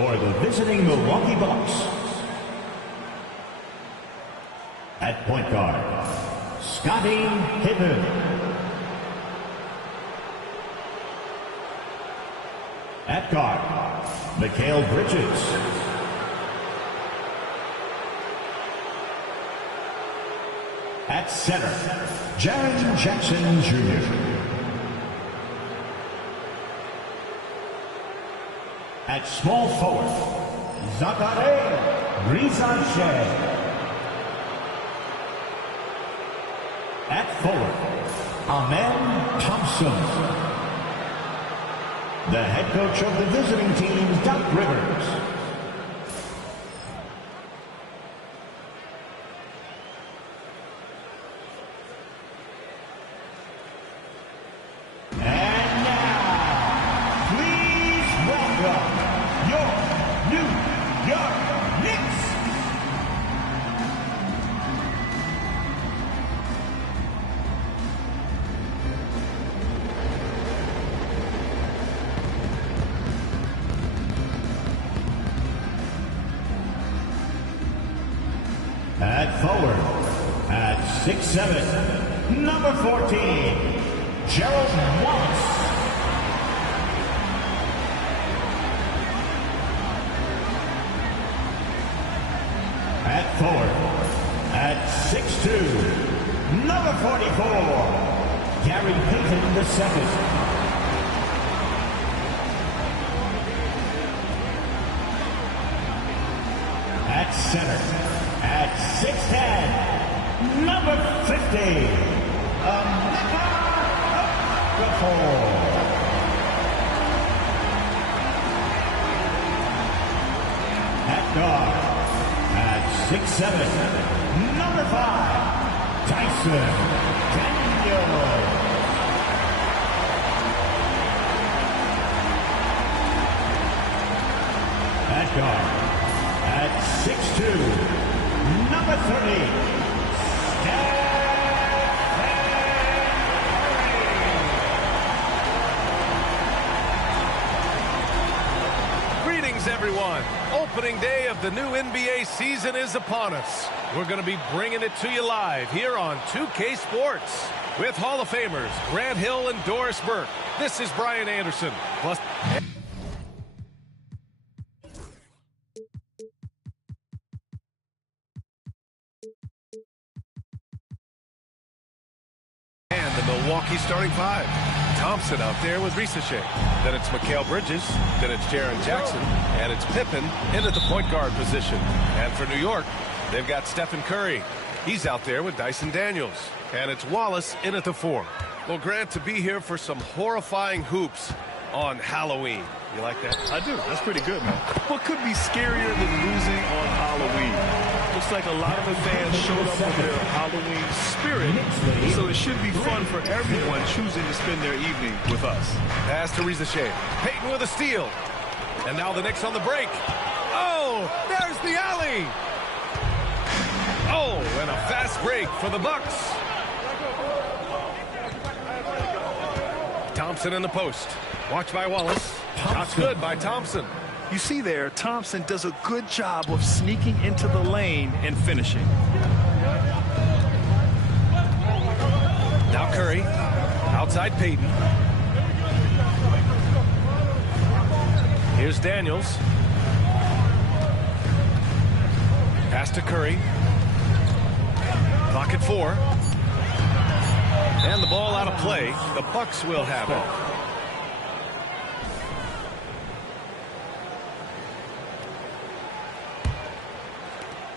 for the visiting Milwaukee Bucks. At point guard, Scottie Pippen. At guard, Mikal Bridges. At center, Jaren Jackson Jr. At small forward, Zachary Brisanchez. At forward, Amen Thompson. The head coach of the visiting team, Doc Rivers. And now, please welcome your New York Knicks. At forward, at 6'7", number 14, Gerald Wallace. At forward, at 6'2", number 44, Gary Payton II. At center, at 6'10", number 50, Emeka Okafor. At guard, at 6'7", number 5, Dyson Daniels. At guard, at 6'2", number 30, Greetings, everyone. Opening day of the new NBA season is upon us. We're going to be bringing it to you live here on 2K Sports with Hall of Famers Grant Hill and Doris Burke. This is Brian Anderson. Plus, and the Milwaukee starting five. Thompson out there with Brisanchez. Then it's Mikal Bridges. Then it's Jaren Jackson. And it's Pippen in at the point guard position. And for New York, they've got Stephen Curry. He's out there with Dyson Daniels. And it's Wallace in at the 4. Well, Grant, to be here for some horrifying hoops on Halloween. You like that? I do. That's pretty good, man. What could be scarier than losing on Halloween? Looks like a lot of the fans showed up with their Halloween spirit, so it should be fun for everyone choosing to spend their evening with us. Pass to Brisanchez. Payton with a steal. And now the Knicks on the break. Oh, there's the alley. Oh, and a fast break for the Bucks. Thompson in the post. Watched by Wallace. Shot's good by Thompson. You see there, Thompson does a good job of sneaking into the lane and finishing. Now Curry. Outside Payton. Here's Daniels. Pass to Curry. Clock at 4. And the ball out of play. The Bucks will have it.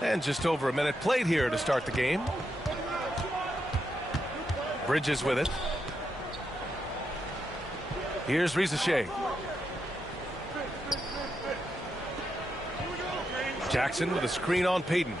And just over a minute played here to start the game. Bridges with it. Here's Brisanchez. Jackson with a screen on Payton.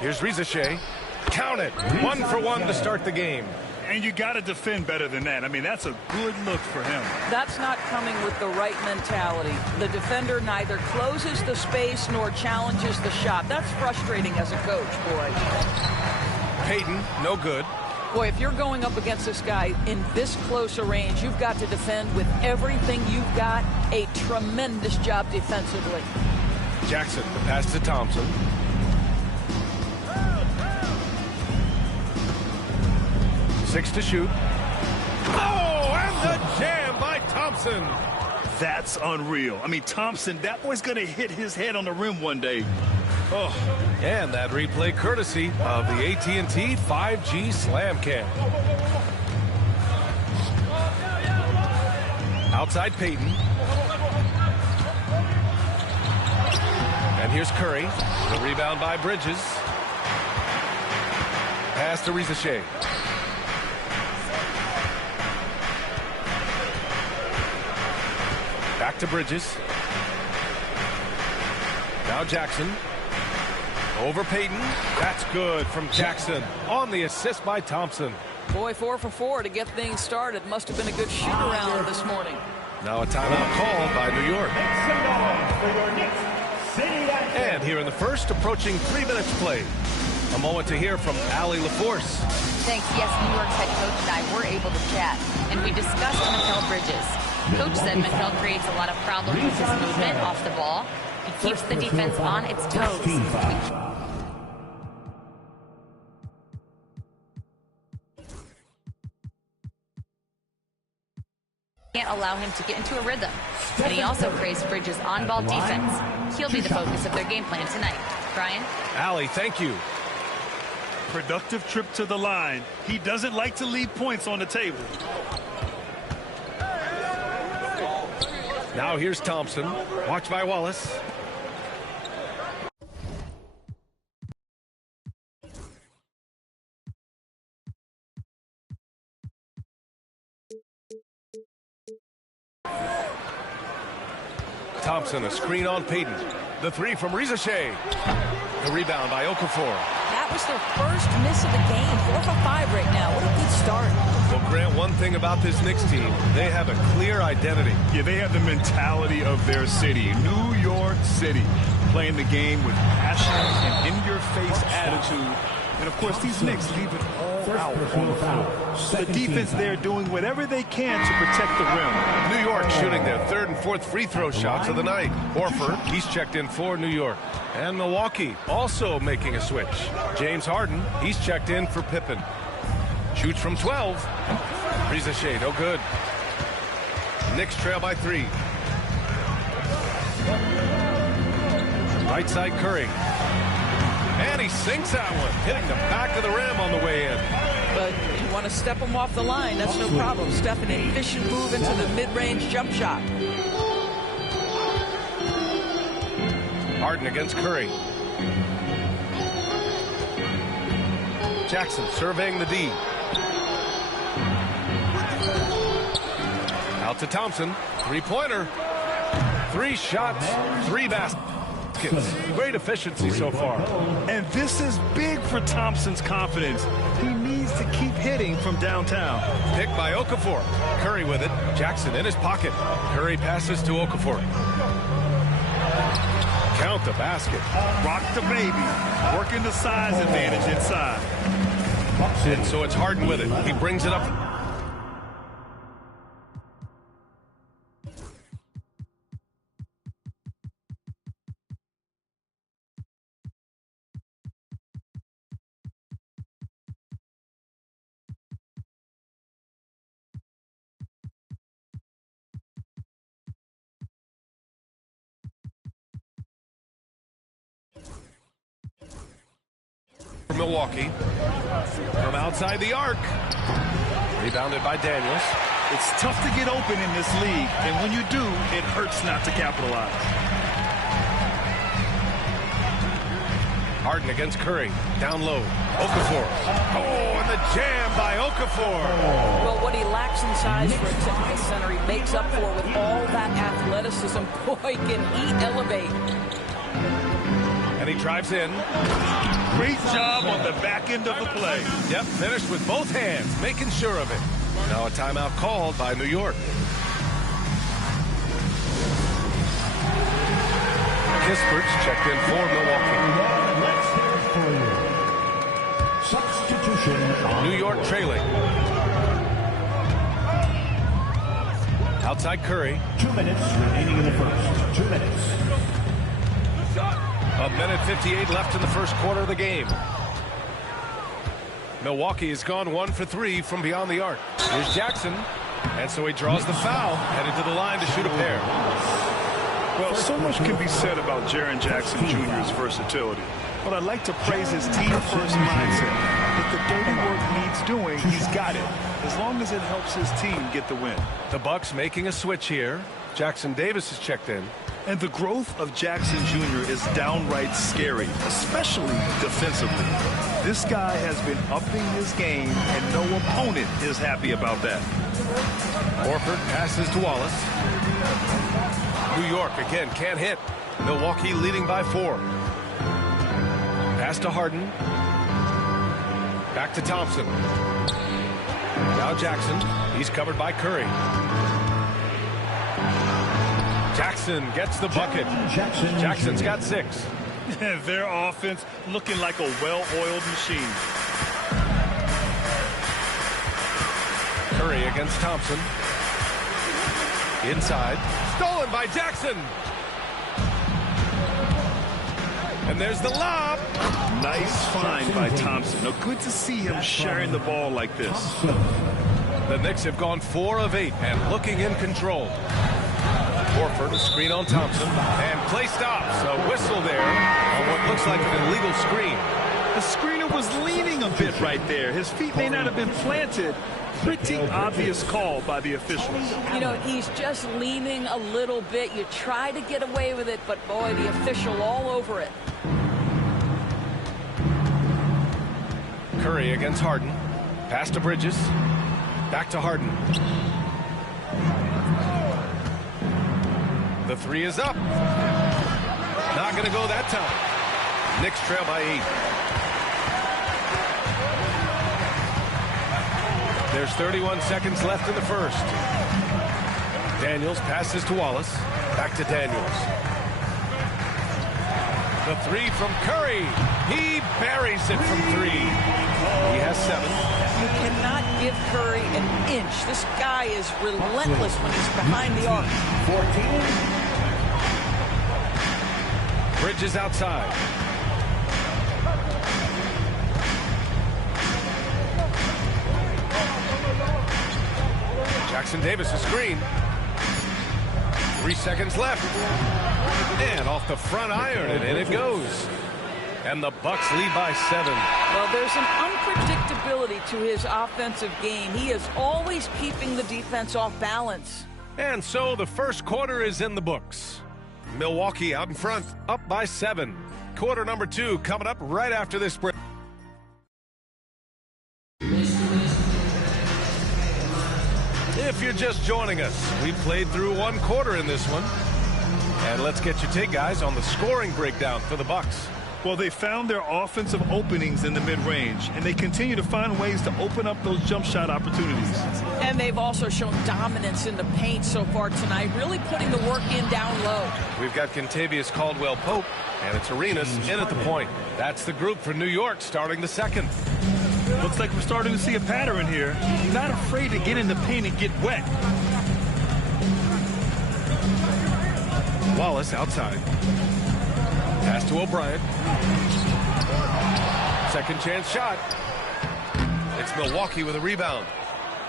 Here's Brisanchez. Count it. 1 for 1 to start the game. And you got to defend better than that. I mean, that's a good look for him. That's not coming with the right mentality. The defender neither closes the space nor challenges the shot. That's frustrating as a coach, boy. Payton, no good. Boy, if you're going up against this guy in this close a range, you've got to defend with everything you've got. A tremendous job defensively. Jackson, the pass to Thompson. Six to shoot. Oh, and the jam by Thompson. That's unreal. I mean, Thompson, that boy's going to hit his head on the rim one day. Oh. And that replay courtesy of the AT&T 5G Slam Cam. Outside Payton. And here's Curry. The rebound by Bridges. Pass to Rizachet. Back to Bridges. Now Jackson. Over Payton. That's good from Jackson on the assist by Thompson. Boy, 4 for 4 to get things started. Must have been a good shoot-around this morning. Now a timeout called by New York. And here in the first, approaching 3 minutes played. A moment to hear from Allie LaForce. Thanks. Yes, New York's head coach and I were able to chat, and we discussed Mikal Bridges. Coach said Mikal creates a lot of problems with his movement off the ball. He keeps the defense on its toes. Can't allow him to get into a rhythm. And he also praised Bridges' on-ball defense. He'll be the focus of their game plan tonight. Brian? Allie, thank you. Productive trip to the line. He doesn't like to leave points on the table. Now here's Thompson. Watched by Wallace. Thompson, a screen on Payton. The three from Rizachet. The rebound by Okafor. That was their first miss of the game. 4 for 5 right now. What a good start. Well, Grant, one thing about this Knicks team, they have a clear identity. Yeah, they have the mentality of their city, New York City, playing the game with passion and in-your-face attitude. And, of course, these Knicks leave it all out on the floor. The defense there doing whatever they can to protect the rim. New York shooting their third and fourth free throw shots of the night. Horford, he's checked in for New York. And Milwaukee also making a switch. James Harden, he's checked in for Pippen. Shoots from 12. Rizachet, no good. Knicks trail by 3. Right side Curry. And he sinks that one, hitting the back of the rim on the way in. But you want to step him off the line, that's no problem. Step an efficient move into the mid-range jump shot. Harden against Curry. Jackson surveying the D. Out to Thompson. Three-pointer. 3 shots, 3 baskets. Great efficiency so far. And this is big for Thompson's confidence. He needs to keep hitting from downtown. Pick by Okafor. Curry with it. Jackson in his pocket. Curry passes to Okafor. Count the basket. Rock the baby. Working the size advantage inside. And so it's Harden with it. He brings it up. Milwaukee from outside the arc. Rebounded by Daniels. It's tough to get open in this league, and when you do, it hurts not to capitalize. Harden against Curry. Down low. Okafor. Oh, and the jam by Okafor. Well, what he lacks in size for a typical center, he makes up for with all that athleticism. Boy, can he elevate. And he drives in. Great job on the back end of the play. Yep, finished with both hands, making sure of it. Now a timeout called by New York. Kispert's checked in for Milwaukee. Substitution. New York trailing. Outside Curry. 2 minutes remaining in the first. 2 minutes. A minute 58 left in the first quarter of the game. Milwaukee has gone 1 for 3 from beyond the arc. Here's Jackson. And so he draws the foul, headed to the line to shoot a pair. Well, so much can be said about Jaren Jackson Jr.'s versatility. But I'd like to praise his team-first mindset. If the dirty work needs doing, he's got it, as long as it helps his team get the win. The Bucks making a switch here. Jackson Davis is checked in. And the growth of Jackson Jr. is downright scary, especially defensively. This guy has been upping his game, and no opponent is happy about that. Horford passes to Wallace. New York again can't hit. Milwaukee leading by 4. Pass to Harden. Back to Thompson. Now Jackson. He's covered by Curry. Jackson gets the bucket. Jackson's got 6. Their offense looking like a well-oiled machine. Curry against Thompson. Inside. Stolen by Jackson. And there's the lob. Nice find by Thompson. Now, good to see him sharing the ball like this. The Knicks have gone 4 of 8 and looking in control. Horford, a screen on Thompson, and play stops. A whistle there on what looks like an illegal screen. The screener was leaning a bit right there. His feet may not have been planted. Pretty obvious call by the officials. You know, he's just leaning a little bit. You try to get away with it, but boy, the official all over it. Curry against Harden. Pass to Bridges. Back to Harden. The 3 is up. Not going to go that time. Knicks trail by 8. There's 31 seconds left in the first. Daniels passes to Wallace. Back to Daniels. The 3 from Curry. He buries it from 3. He has 7. You cannot give Curry an inch. This guy is relentless when he's behind the arc. 14. Bridges outside. Jackson Davis a screen. 3 seconds left. And off the front iron, and in it goes. And the Bucks lead by 7. Well, there's an unpredictability to his offensive game. He is always keeping the defense off balance. And so the first quarter is in the books. Milwaukee out in front, up by 7. Quarter number 2 coming up right after this break. If you're just joining us, we played through 1 quarter in this one. And let's get your take, guys, on the scoring breakdown for the Bucks. Well, they found their offensive openings in the mid-range, and they continue to find ways to open up those jump shot opportunities. And they've also shown dominance in the paint so far tonight, really putting the work in down low. We've got Kentavious Caldwell-Pope, and it's Arenas in at the point. That's the group for New York starting the second. Looks like we're starting to see a pattern here. Not afraid to get in the paint and get wet. Wallace outside. Pass to O'Brien. Second chance shot. It's Milwaukee with a rebound.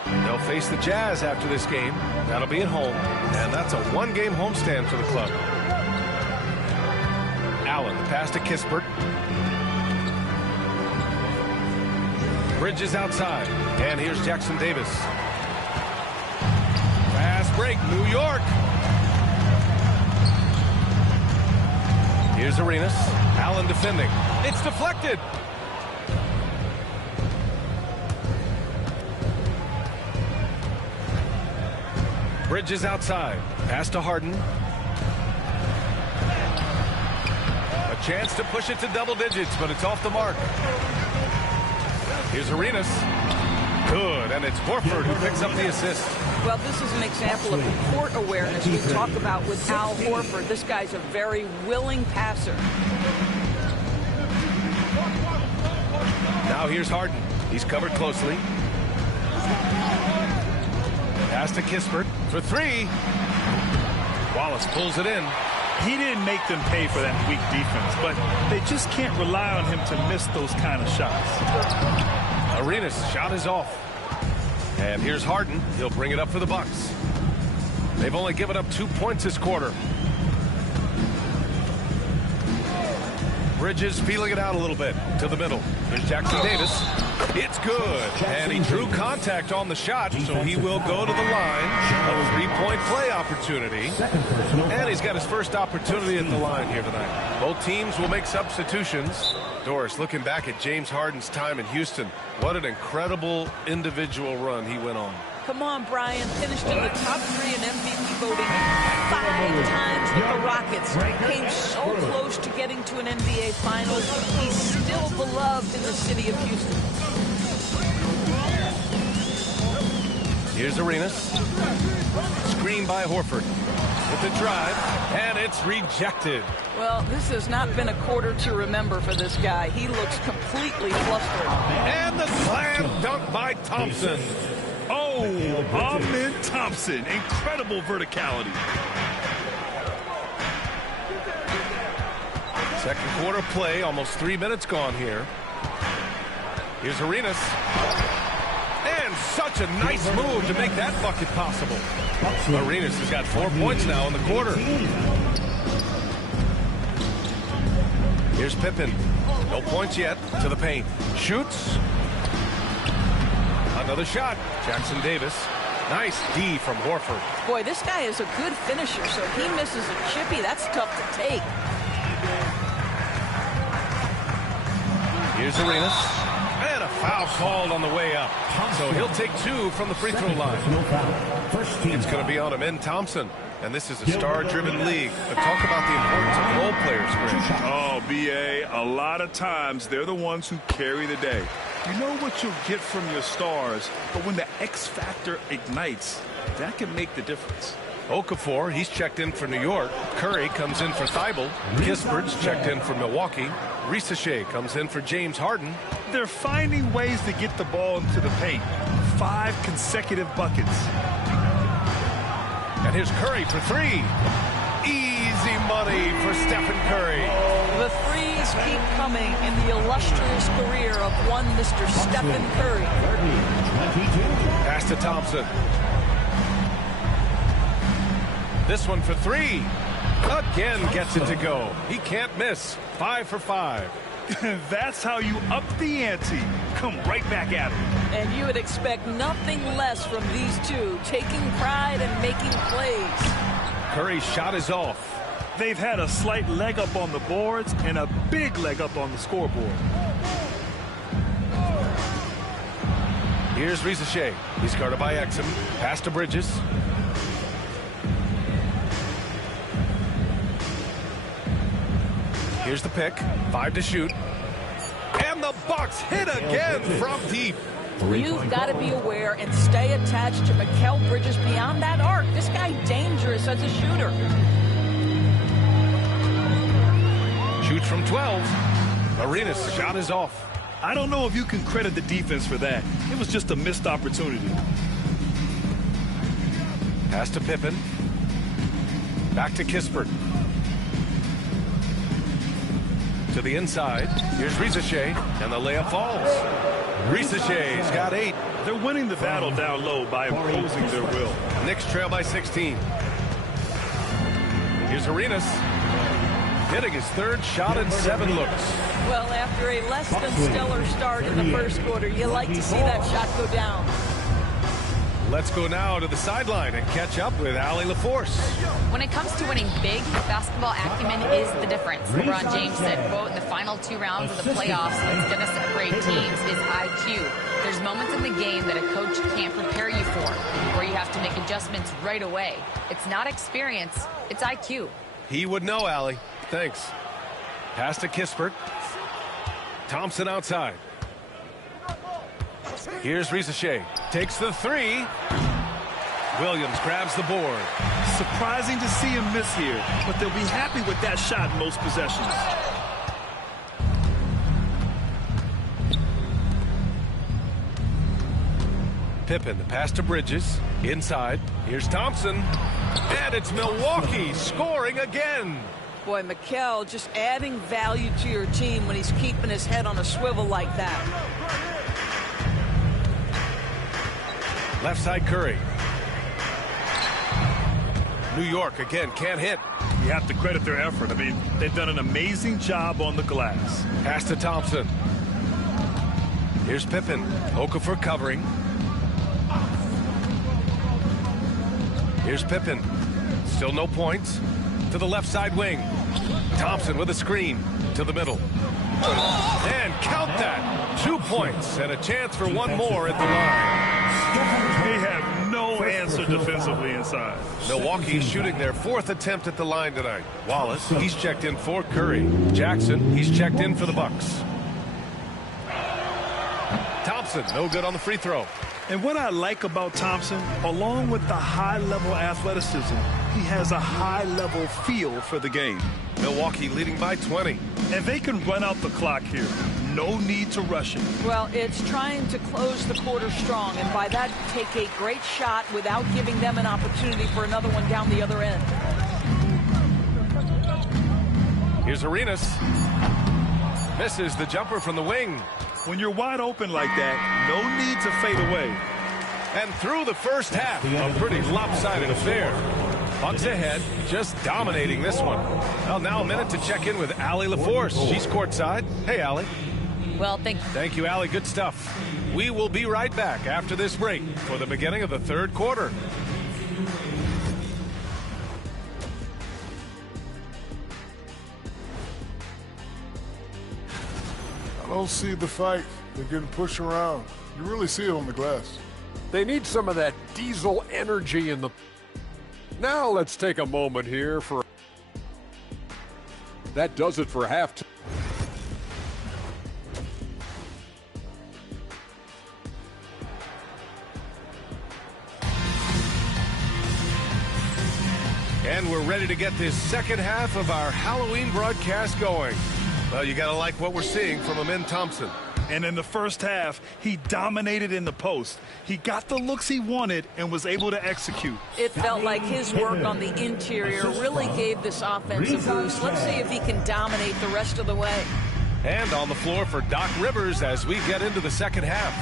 They'll face the Jazz after this game. That'll be at home. And that's a 1-game homestand for the club. Allen, the pass to Kispert. Bridges outside. And here's Jackson Davis. Fast break, New York. Here's Arenas. Allen defending. It's deflected. Bridges outside. Pass to Harden. A chance to push it to double digits, but it's off the mark. Here's Arenas. Good, and it's Horford who picks up the assist. Well, this is an example of the court awareness we talk about with Al Horford. This guy's a very willing passer. Now here's Harden. He's covered closely. Pass to Kispert for three. Wallace pulls it in. He didn't make them pay for that weak defense, but they just can't rely on him to miss those kind of shots. Arenas' shot is off. And here's Harden. He'll bring it up for the Bucks. They've only given up 2 points this quarter. Bridges feeling it out a little bit to the middle. Here's Jackson Davis. It's good. And he drew contact on the shot, so he will go to the line. A three-point play opportunity. And he's got his first opportunity at the line here tonight. Both teams will make substitutions. Doris, looking back at James Harden's time in Houston, what an incredible individual run he went on. Come on, Brian. Finished in the top 3 in MVP voting 5 times with the Rockets. Came so close to getting to an NBA Finals. He's still beloved in the city of Houston. Here's Arenas. Screen by Horford. With the drive, and it's rejected. Well, this has not been a quarter to remember for this guy. He looks completely flustered. And the slam dunk by Thompson. Oh, Amen Thompson. Incredible verticality. Second quarter play, almost 3 minutes gone here. Here's Arenas. And such a nice move to make that bucket possible. Arenas has got 4 points now in the quarter. Here's Pippen. No points yet to the paint. Shoots. Another shot. Jackson Davis. Nice D from Horford. Boy, this guy is a good finisher, so if he misses a chippy, that's tough to take. Here's Arenas. And a foul called on the way up. So he'll take 2 from the free throw line. It's going to be on Amen Thompson. And this is a star-driven league. But talk about the importance of role players, Greg. Oh, B.A., a lot of times they're the ones who carry the day. You know what you'll get from your stars, but when the X factor ignites, that can make the difference. Okafor, he's checked in for New York. Curry comes in for Thibault. Kispert's checked in for Milwaukee. Risacher comes in for James Harden. They're finding ways to get the ball into the paint. 5 consecutive buckets. And here's Curry for 3. Easy money for Stephen Curry. The threes keep coming in the illustrious career of one Mr. Stephen Curry. Pass to Thompson. This one for 3. Again gets it to go. He can't miss. 5 for 5. That's how you up the ante. Come right back at him. And you would expect nothing less from these two, taking pride and making plays. Curry's shot is off. They've had a slight leg up on the boards and a big leg up on the scoreboard. Here's Risacher. He's guarded by Exum. Pass to Bridges. Here's the pick. 5 to shoot. And the Bucks hit again from deep. You've got to be aware and stay attached to Mikal Bridges beyond that arc. This guy dangerous as a shooter. Shoots from 12. Arenas' shot is off. I don't know if you can credit the defense for that. It was just a missed opportunity. Pass to Pippen. Back to Kispert. To the inside. Here's Risacher, and the layup falls. Risacher's got 8. They're winning the battle down low by imposing their will. Knicks trail by 16. Here's Arenas. Hitting his 3rd shot in 7 looks. Well, after a less than stellar start in the first quarter, you like to see that shot go down. Let's go now to the sideline and catch up with Allie LaForce. When it comes to winning big, basketball acumen is the difference. LeBron James said, quote, the final 2 rounds of the playoffs that's going to separate teams is IQ. There's moments in the game that a coach can't prepare you for, where you have to make adjustments right away. It's not experience, it's IQ. He would know, Allie. Thanks. Pass to Kispert. Thompson outside. Here's Risacher. Takes the 3. Williams grabs the board. Surprising to see him miss here, but they'll be happy with that shot most possessions. Pippen, the pass to Bridges. Inside. Here's Thompson. And it's Milwaukee scoring again. Boy, Mikel just adding value to your team when he's keeping his head on a swivel like that. Left side Curry. New York again can't hit. You have to credit their effort. I mean, they've done an amazing job on the glass. Pass to Thompson. Here's Pippen. Okafor covering. Here's Pippen. Still no points. To the left side wing. Thompson with a screen. To the middle. And count that. 2 points and a chance for one more at the line. They have no answer defensively inside. Milwaukee shooting their 4th attempt at the line tonight. Wallace, he's checked in for Curry. Jackson, he's checked in for the Bucks. Thompson, no good on the free throw. And what I like about Thompson, along with the high-level athleticism, he has a high-level feel for the game. Milwaukee leading by 20. And they can run out the clock here. No need to rush it. Well, it's trying to close the quarter strong, and by that, take a great shot without giving them an opportunity for another one down the other end. Here's Arenas. Misses the jumper from the wing. When you're wide open like that, no need to fade away. And through the first half, a pretty lopsided affair. Bucks ahead, just dominating this one. Well, now a minute to check in with Allie LaForce. She's courtside. Hey, Allie. Well, Thank you, Allie. Good stuff. We will be right back after this break for the beginning of the third quarter. I don't see the fight. They're getting pushed around. You really see it on the glass. They need some of that diesel energy in the... Now let's take a moment here for... That does it for halftime. And we're ready to get this second half of our Halloween broadcast going. Well, you got to like what we're seeing from Amin Thompson. And in the first half, he dominated in the post. He got the looks he wanted and was able to execute. It felt like his work on the interior really gave this offense a boost. Let's see if he can dominate the rest of the way. And on the floor for Doc Rivers as we get into the second half.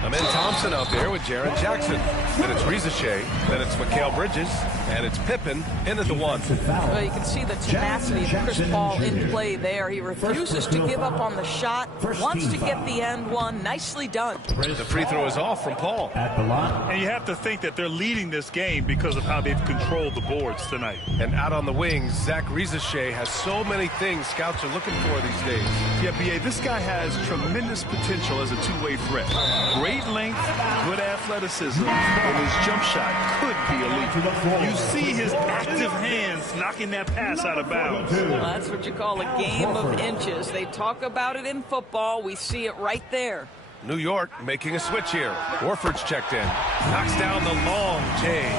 Amin Thompson out there with Jaren Jackson. Then it's Rizachet. Then it's Mikal Bridges. And it's Pippen in at the one. Well, you can see the tenacity of Chris Paul in play there. He refuses to give up on the shot. Wants to get the end one. Nicely done. The free throw is off from Paul. And you have to think that they're leading this game because of how they've controlled the boards tonight. And out on the wings, Zach Rizachet has so many things scouts are looking for these days. Yeah, B.A., this guy has tremendous potential as a two-way threat. Great length, good athleticism, and his jump shot could be elite. You see his active hands knocking that pass out of bounds. Well, that's what you call a game of inches. They talk about it in football. We see it right there. New York making a switch here. Warford's checked in. Knocks down the long change.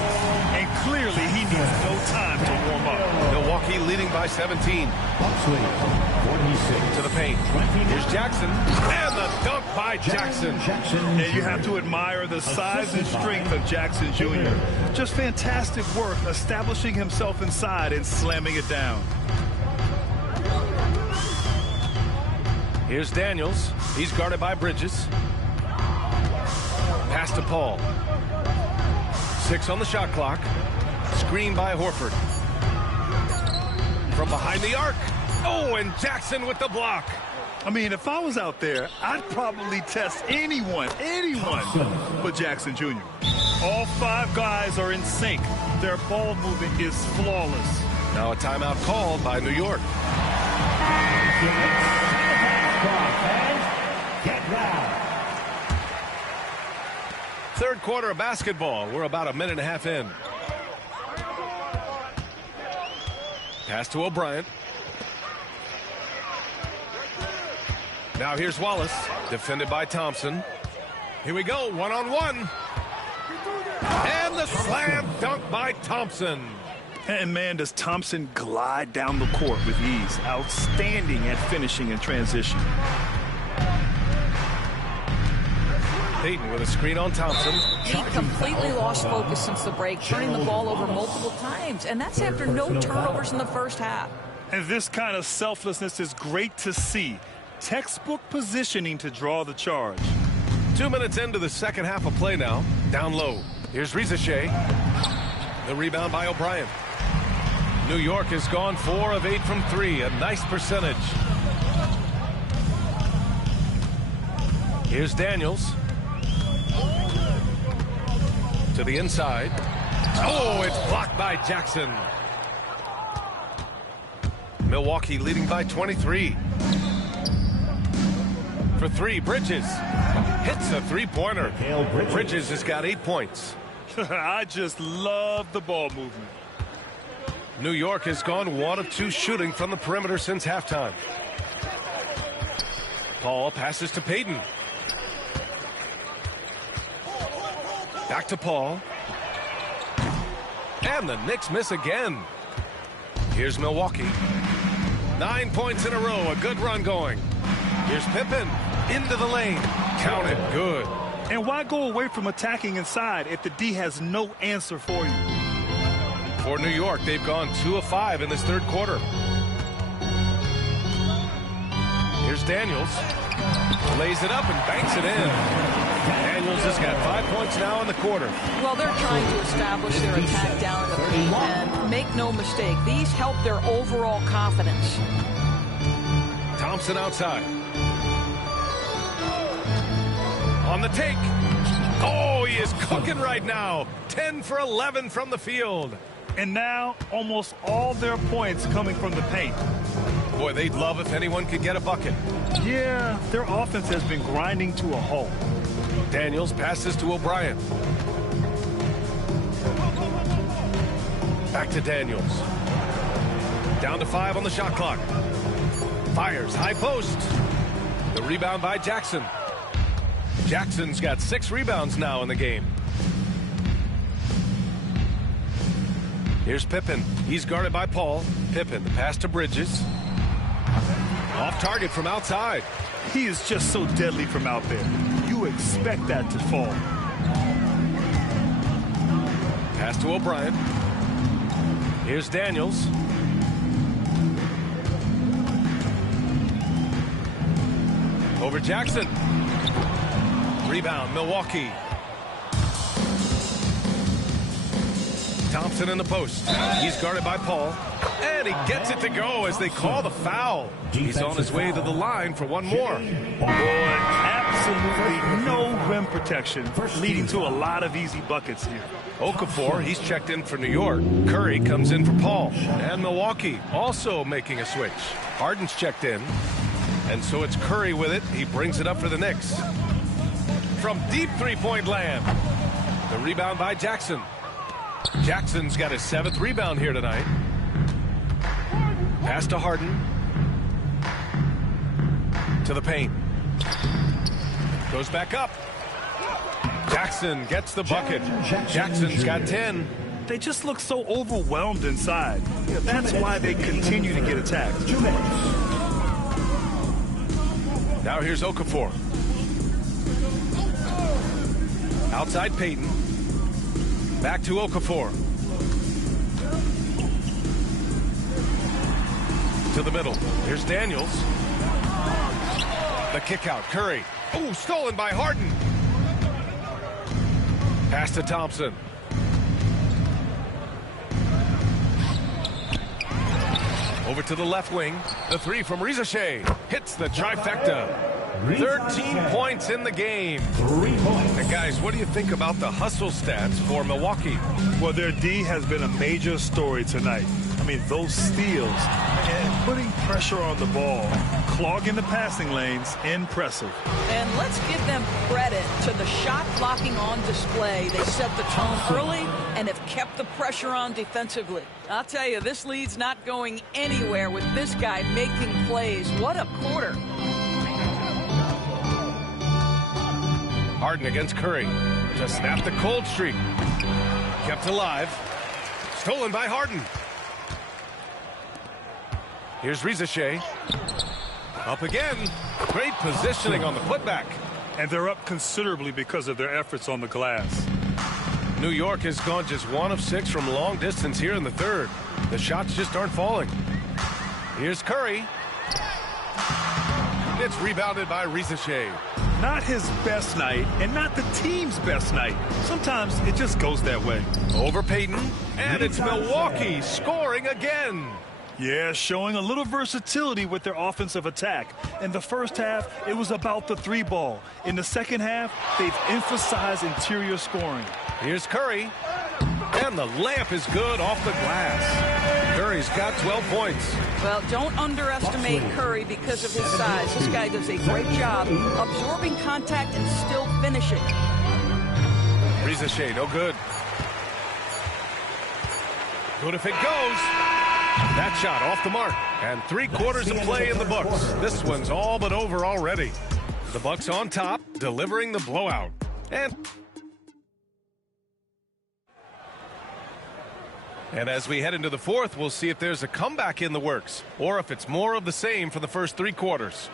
And clearly he needs no time to warm up. Milwaukee leading by 17. To the paint. Here's Jackson. And the dunk by Jackson. And you have to admire the size and strength of Jackson Jr. Just fantastic work establishing himself inside and slamming it down. Here's Daniels. He's guarded by Bridges. Pass to Paul. 6 on the shot clock. Screen by Horford. From behind the arc. Oh, and Jackson with the block. I mean, if I was out there, I'd probably test anyone but Jackson Jr. All 5 guys are in sync. Their ball movement is flawless. Now a timeout called by New York. Third quarter of basketball. We're about a minute and a half in. Pass to O'Brien. Now here's Wallace, defended by Thompson. Here we go, one-on-one. And the slam dunk by Thompson. And man, does Thompson glide down the court with ease. Outstanding at finishing in transition. Payton with a screen on Thompson. He completely lost focus since the break, turning the ball over multiple times, and that's after no turnovers in the first half. And this kind of selflessness is great to see. Textbook positioning to draw the charge. 2 minutes into the second half of play now. Down low. Here's Rizachet. The rebound by O'Brien. New York has gone 4 of 8 from 3. A nice percentage. Here's Daniels. To the inside. Oh, it's blocked by Jackson. Milwaukee leading by 23. For 3, Bridges. Hits a three-pointer. Bridges has got 8 points. I just love the ball movement. New York has gone 1 of 2 shooting from the perimeter since halftime. Paul passes to Payton. Back to Paul. And the Knicks miss again. Here's Milwaukee. 9 points in a row. A good run going. Here's Pippen. Into the lane. Counted. Good. And why go away from attacking inside if the D has no answer for you? For New York, they've gone 2 of 5 in this third quarter. Here's Daniels. Lays it up and banks it in. Daniels has got 5 points now in the quarter. Well, they're trying to establish their attack down in the paint, and make no mistake, these help their overall confidence. Thompson outside. On the take. Oh, he is cooking right now. 10 for 11 from the field. And now almost all their points coming from the paint. Boy, they'd love if anyone could get a bucket. Yeah, their offense has been grinding to a halt. Daniels passes to O'Brien. Back to Daniels. Down to 5 on the shot clock. Fires high post. The rebound by Jackson. Jackson's got 6 rebounds now in the game. Here's Pippen. He's guarded by Paul. Pippen, the pass to Bridges. Off target from outside. He is just so deadly from out there. You expect that to fall. Pass to O'Brien. Here's Daniels. Over Jackson. Rebound, Milwaukee. Thompson in the post. He's guarded by Paul. And he gets it to go as they call the foul. He's on his way to the line for one more. Boy, absolutely no rim protection, leading to a lot of easy buckets here. Okafor, he's checked in for New York. Curry comes in for Paul. And Milwaukee also making a switch. Harden's checked in. And so it's Curry with it. He brings it up for the Knicks. From deep three-point land. The rebound by Jackson. Jackson's got his 7th rebound here tonight. Pass to Harden. To the paint. Goes back up. Jackson gets the bucket. Jackson's got 10. They just look so overwhelmed inside. That's why they continue to get attacked. Now here's Okafor. Outside Payton. Back to Okafor. To the middle. Here's Daniels. The kick out. Curry. Oh, stolen by Harden. Pass to Thompson. Over to the left wing. The 3 from Rizachet. Hits the trifecta. 13 points in the game. 3 points. And guys, what do you think about the hustle stats for Milwaukee? Well, their D has been a major story tonight. I mean, those steals and putting pressure on the ball, clogging the passing lanes, impressive. And let's give them credit to the shot blocking on display. They set the tone early and have kept the pressure on defensively. I'll tell you, this lead's not going anywhere with this guy making plays. What a quarter. Harden against Curry to snap the cold streak. Kept alive. Stolen by Harden. Here's Rizachet. Up again. Great positioning on the putback. and they're up considerably because of their efforts on the glass. New York has gone just 1 of 6 from long distance here in the third. The shots just aren't falling. Here's Curry. It's rebounded by Risacher. Not his best night, and not the team's best night. Sometimes it just goes that way. Over Payton, and it's Milwaukee scoring again. Yeah, showing a little versatility with their offensive attack. In the first half, it was about the 3-ball. In the second half, they've emphasized interior scoring. Here's Curry, and the layup is good off the glass. Curry's got 12 points. Well, don't underestimate Curry because of his size. This guy does a great job absorbing contact and still finishing. Risacher, no good. Good if it goes. That shot off the mark. And 3 quarters of play in the books. This one's all but over already. The Bucks on top, delivering the blowout. And as we head into the fourth, we'll see if there's a comeback in the works or if it's more of the same for the first 3 quarters.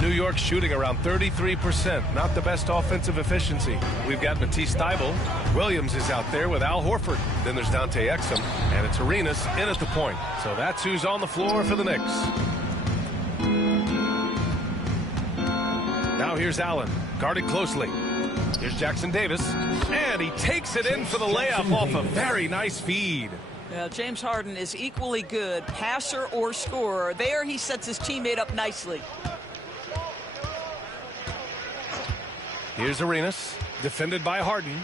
New York shooting around 33%. Not the best offensive efficiency. We've got Matisse Thybulle. Williams is out there with Al Horford. Then there's Dante Exum. And it's Arenas in at the point. So that's who's on the floor for the Knicks. Now here's Allen. Guarded closely. Here's Jackson Davis. And he takes it in for the layup off a very nice feed. James Harden is equally good, passer or scorer. There he sets his teammate up nicely. Here's Arenas, defended by Harden.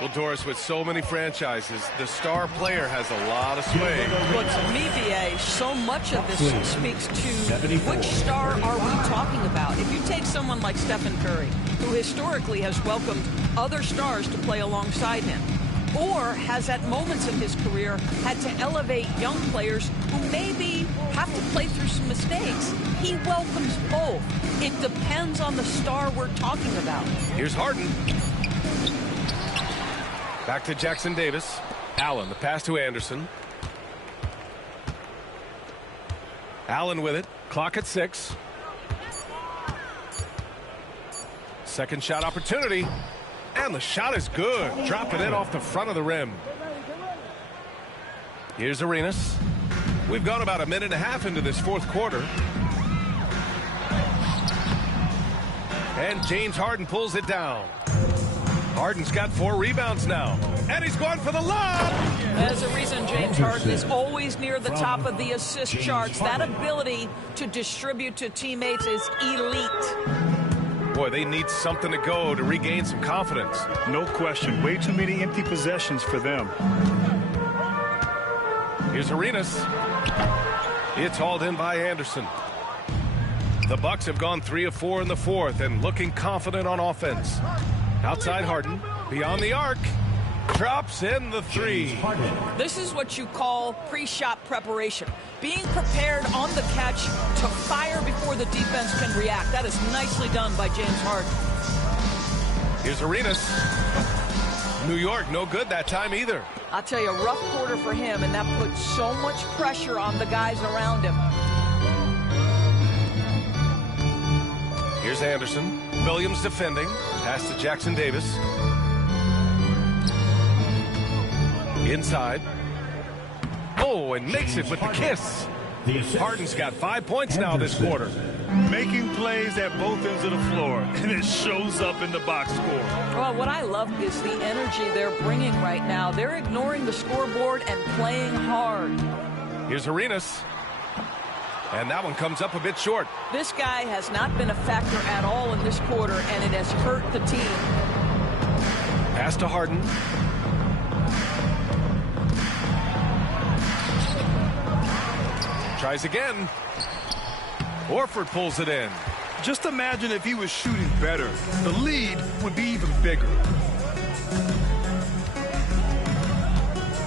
Well, Doris, with so many franchises, the star player has a lot of sway. But to me, BA, so much of this speaks to which star are we talking about. If you take someone like Stephen Curry, who historically has welcomed other stars to play alongside him, or has at moments in his career had to elevate young players who maybe have to play through some mistakes, he welcomes both. It depends on the star we're talking about. Here's Harden. Back to Jackson Davis. Allen, the pass to Anderson. Allen with it. Clock at 6. Second shot opportunity. And the shot is good. Dropping it off the front of the rim. Here's Arenas. We've gone about a minute and a half into this fourth quarter. And James Harden pulls it down. Harden's got 4 rebounds now. And he's going for the lob. There's a reason James Harden is always near the top of the assist charts. That ability to distribute to teammates is elite. Boy, they need something to go to regain some confidence. No question. Way too many empty possessions for them. Here's Arenas. It's hauled in by Anderson. The Bucks have gone 3 of 4 in the fourth and looking confident on offense. Outside Harden, beyond the arc, drops in the 3. This is what you call pre-shot preparation. Being prepared on the catch to fire before the defense can react. That is nicely done by James Harden. Here's Arenas. New York, no good that time either. I'll tell you, a rough quarter for him, and that puts so much pressure on the guys around him. Here's Anderson. Williams defending. Pass to Jackson Davis. Inside. Oh, and makes it with the kiss. Harden's got 5 points now this quarter. Making plays at both ends of the floor, and it shows up in the box score. Well, what I love is the energy they're bringing right now. They're ignoring the scoreboard and playing hard. Here's Arenas. And that one comes up a bit short. This guy has not been a factor at all in this quarter, and it has hurt the team. Pass to Harden. Tries again. Horford pulls it in. Just imagine if he was shooting better. The lead would be even bigger.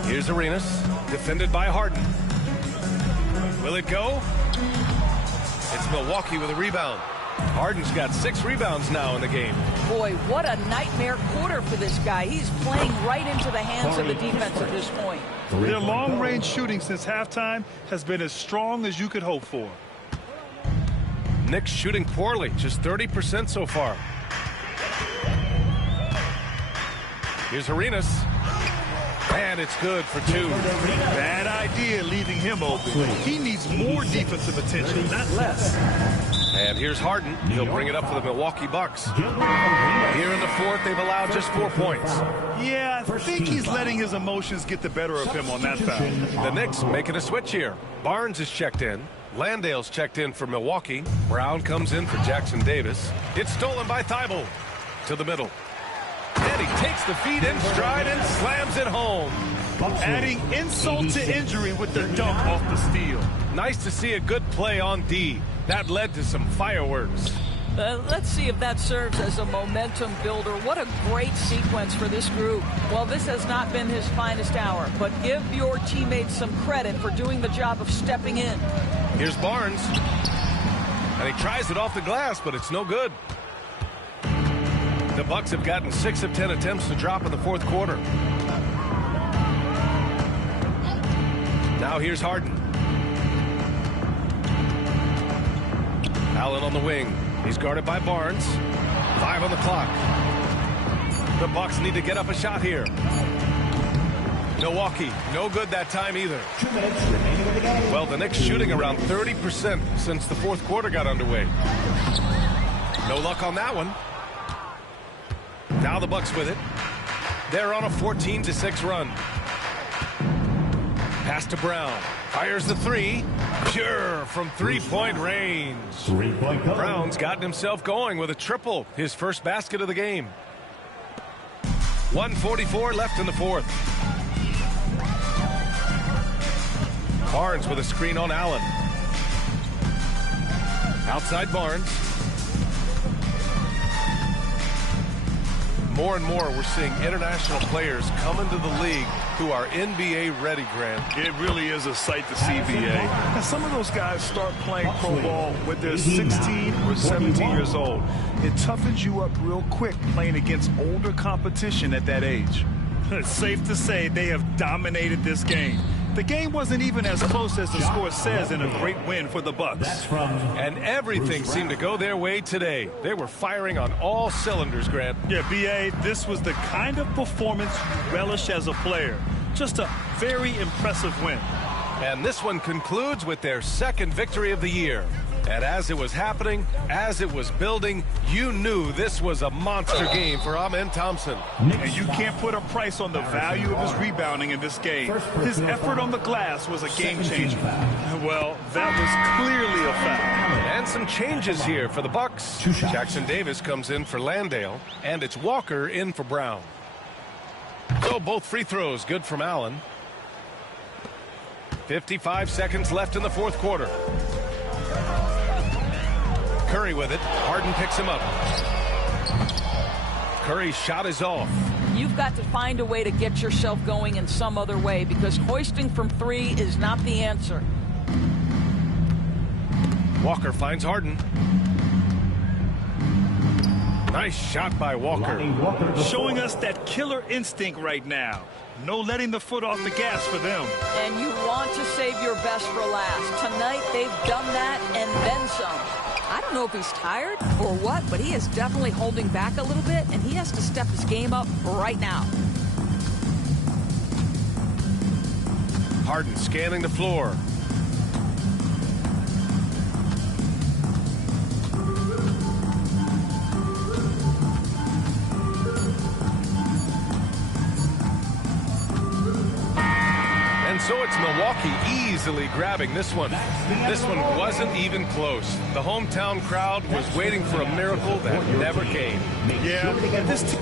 Here's Arenas, defended by Harden. Will it go? It's Milwaukee with a rebound. Harden's got 6 rebounds now in the game. Boy, what a nightmare quarter for this guy. He's playing right into the hands of the defense at this point. Their long-range shooting since halftime has been as strong as you could hope for. Knicks shooting poorly, just 30% so far. Here's Arenas. And it's good for two. Bad idea leaving him open. He needs more defensive attention, not less. And here's Harden. He'll bring it up for the Milwaukee Bucks. Here in the fourth, they've allowed just 4 points. Yeah, I think he's letting his emotions get the better of him on that foul. The Knicks making a switch here. Barnes is checked in. Landale's checked in for Milwaukee. Brown comes in for Jackson Davis. It's stolen by Thibault. To the middle. And he takes the feed in stride and slams it home. Adding insult to injury with the dunk off the steal. Nice to see a good play on D. That led to some fireworks. Let's see if that serves as a momentum builder. What a great sequence for this group. Well, this has not been his finest hour, but give your teammates some credit for doing the job of stepping in. Here's Barnes. And he tries it off the glass, but it's no good. The Bucks have gotten 6 of 10 attempts to drop in the fourth quarter. Now here's Harden. Allen on the wing. He's guarded by Barnes. 5 on the clock. The Bucks need to get up a shot here. Milwaukee, no good that time either. Well, the Knicks shooting around 30% since the fourth quarter got underway. No luck on that one. Now the Bucks with it. They're on a 14-6 run. Pass to Brown. Fires the three. Pure from three-point range. Brown's gotten himself going with a triple. His first basket of the game. 1:44 left in the fourth. Barnes with a screen on Allen. Outside Barnes. More and more we're seeing international players come into the league who are NBA ready, Grant. It really is a sight to see, BA. And some of those guys start playing pro ball when they're 16 or 17 years old. It toughens you up real quick playing against older competition at that age. It's safe to say they have dominated this game. The game wasn't even as close as the score says in a great win for the Bucks. And everything seemed to go their way today. They were firing on all cylinders, Grant. Yeah, BA, this was the kind of performance you relish as a player. Just a very impressive win. And this one concludes with their second victory of the year. And as it was happening, as it was building, you knew this was a monster game for Amen Thompson. And you can't put a price on the value of his rebounding in this game. His effort on the glass was a game changer. Well, that was clearly a foul. And some changes here for the Bucks. Jackson Davis comes in for Landale, and it's Walker in for Brown. So both free throws good from Allen. 55 seconds left in the fourth quarter. Curry with it. Harden picks him up. Curry's shot is off. You've got to find a way to get yourself going in some other way, because hoisting from three is not the answer. Walker finds Harden. Nice shot by Walker. Showing us that killer instinct right now. No letting the foot off the gas for them. And you want to save your best for last. Tonight they've done that and then some. I don't know if he's tired or what, but he is definitely holding back a little bit, and he has to step his game up right now. Harden scanning the floor. And so it's Milwaukee easily grabbing this one. This one wasn't even close. The hometown crowd was waiting for a miracle that never came. Yeah, this team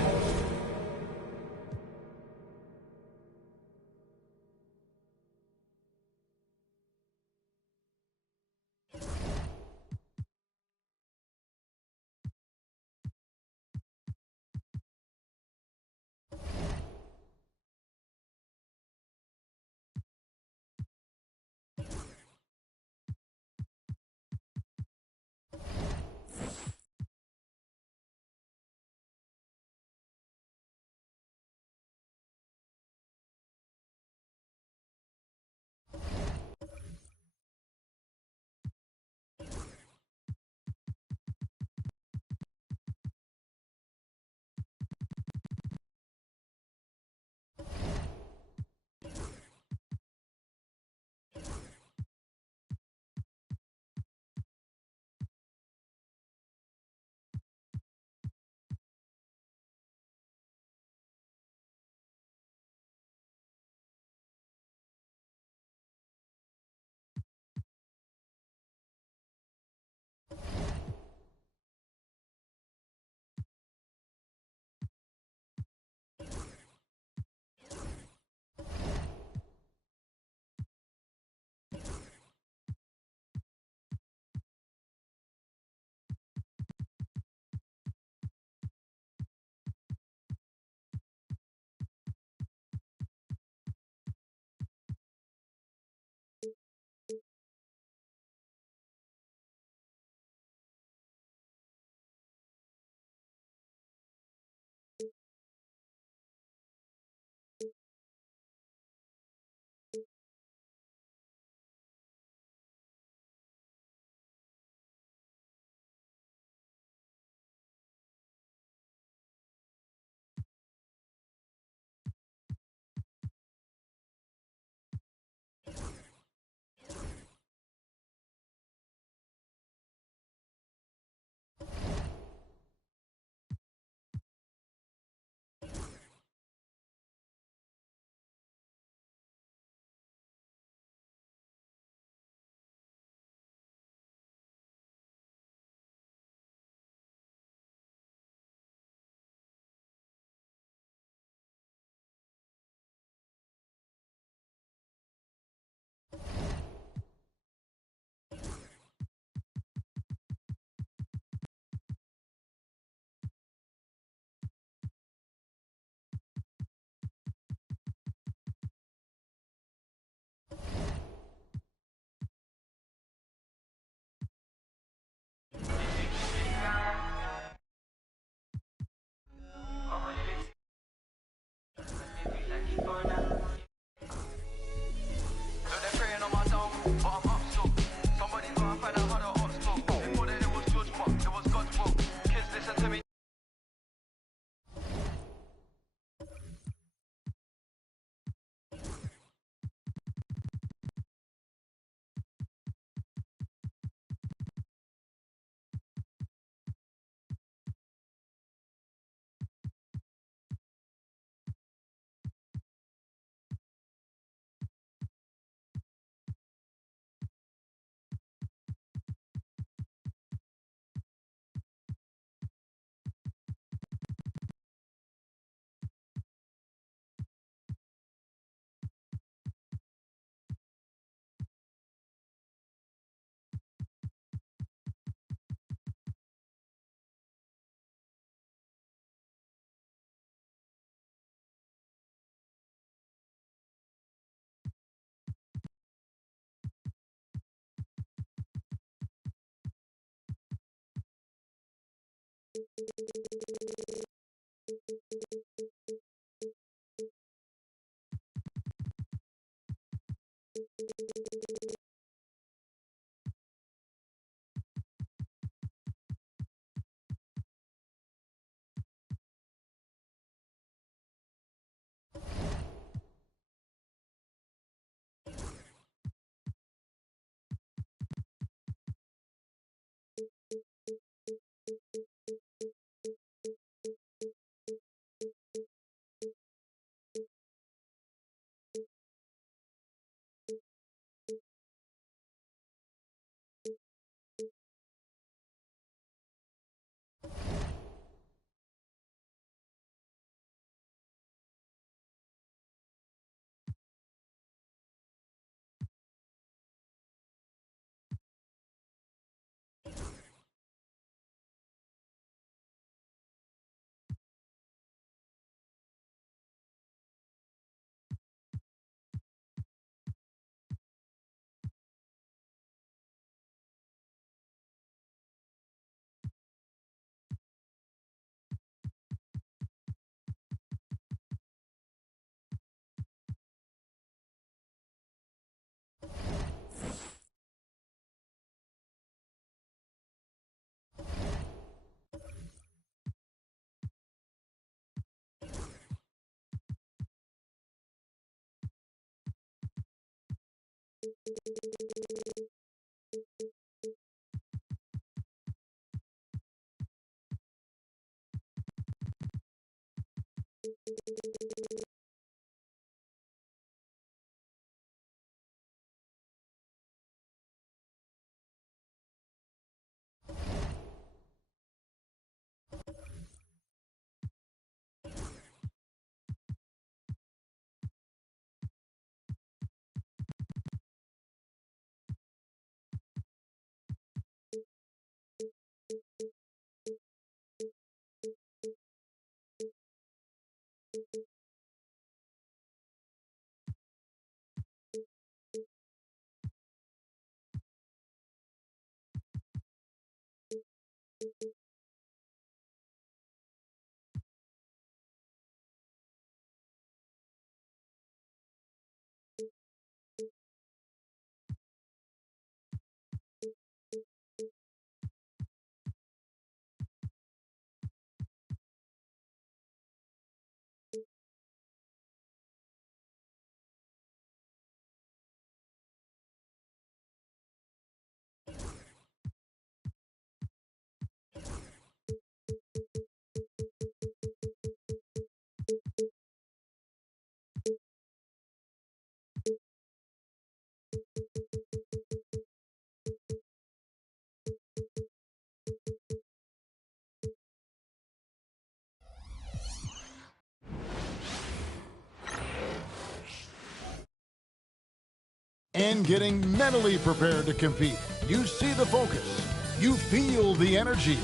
And getting mentally prepared to compete. You see the focus. You feel the energy.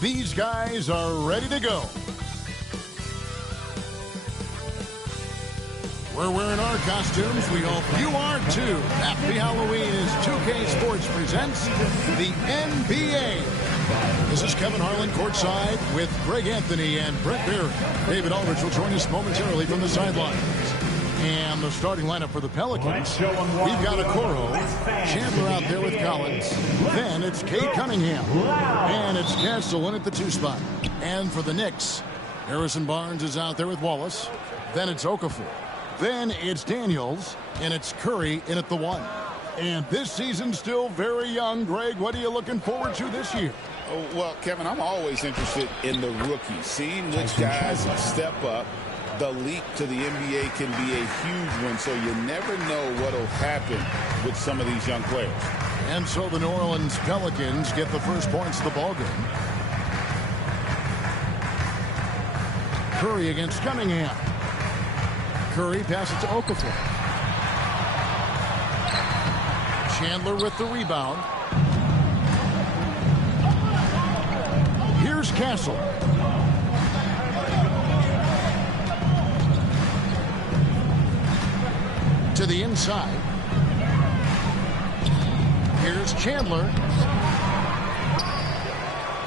These guys are ready to go. We're wearing our costumes. We hope you are too. Happy Halloween as 2K Sports presents the NBA. This is Kevin Harlan courtside with Greg Anthony and Brett Barry. David Aldridge will join us momentarily from the sidelines. And the starting lineup for the Pelicans, we've got Okoro, Chandler out there with Collins. Then it's Cade Cunningham. And it's Castle in at the 2 spot. And for the Knicks, Harrison Barnes is out there with Wallace. Then it's Okafor. Then it's Daniels. And it's Curry in at the 1. And this season's still very young. Greg, what are you looking forward to this year? Oh, well, Kevin, I'm always interested in the rookies, seeing which guys step up. The leap to the NBA can be a huge one, so you never know what will happen with some of these young players. And so the New Orleans Pelicans get the first points of the ballgame. Curry against Cunningham. Curry passes to Okafor. Chandler with the rebound. Here's Castle. To the inside. Here's Chandler.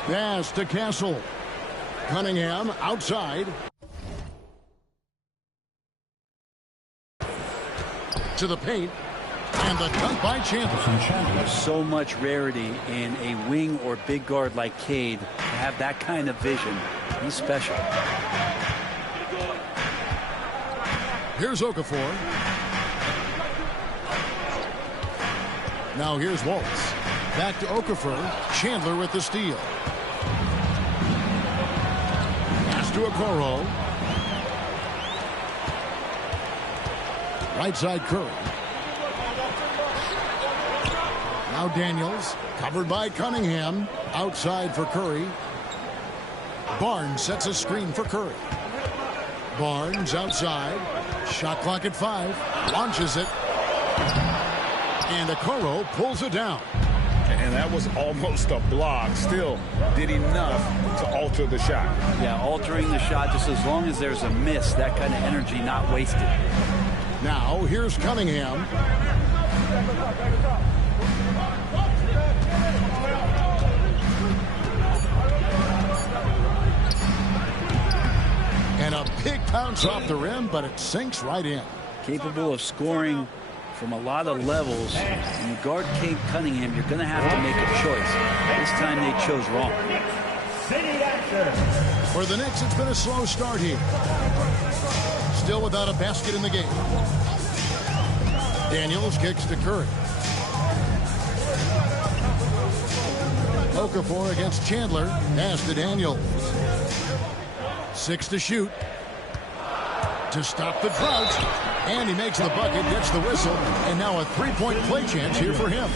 Pass to Castle. Cunningham outside. To the paint. And the dunk by Chandler. There's so much rarity in a wing or big guard like Cade to have that kind of vision. He's special. Here's Okafor. Now here's Waltz. Back to Okafor. Chandler with the steal. Pass to Okoro. Right side Curry. Now Daniels. Covered by Cunningham. Outside for Curry. Barnes sets a screen for Curry. Barnes outside. Shot clock at 5. Launches it. And Okoro pulls it down. And that was almost a block. Still did enough to alter the shot. Yeah, altering the shot just as long as there's a miss. That kind of energy not wasted. Now here's Cunningham. And a big bounce off the rim, but it sinks right in. Capable of scoring from a lot of levels. When you guard Cade Cunningham, you're going to have to make a choice. This time they chose wrong. For the Knicks, it's been a slow start here. Still without a basket in the game. Daniels kicks to Curry. Okafor against Chandler. Pass to Daniels. 6 to shoot. To stop the drought. And he makes the bucket, gets the whistle. And now a three-point play chance here for him.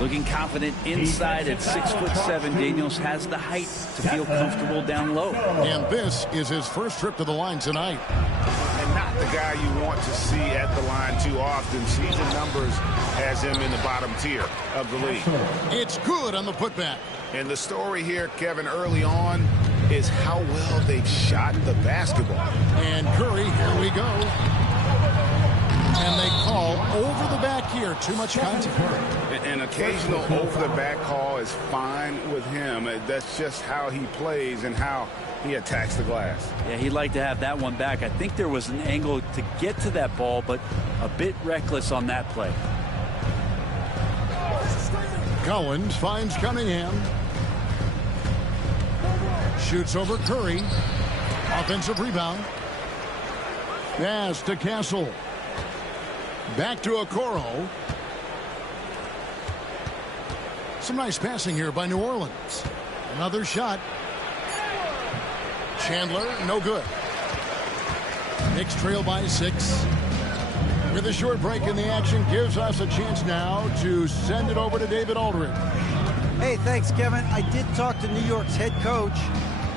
Looking confident inside at 6'7". Daniels has the height to feel comfortable down low. And this is his first trip to the line tonight. And not the guy you want to see at the line too often. Season numbers has him in the bottom tier of the league. It's good on the putback. And the story here, Kevin, early on is how well they've shot the basketball. And Curry, here we go. And they call over the back here. Too much contact. An occasional over-the-back call is fine with him. That's just how he plays and how he attacks the glass. Yeah, he'd like to have that one back. I think there was an angle to get to that ball, but a bit reckless on that play. Collins finds Cunningham. Shoots over Curry. Offensive rebound. Pass to Castle. Back to Okoro. Some nice passing here by New Orleans. Another shot. Chandler, no good. Knicks trail by 6. With a short break in the action, gives us a chance now to send it over to David Aldridge. Hey, thanks, Kevin. I did talk to New York's head coach.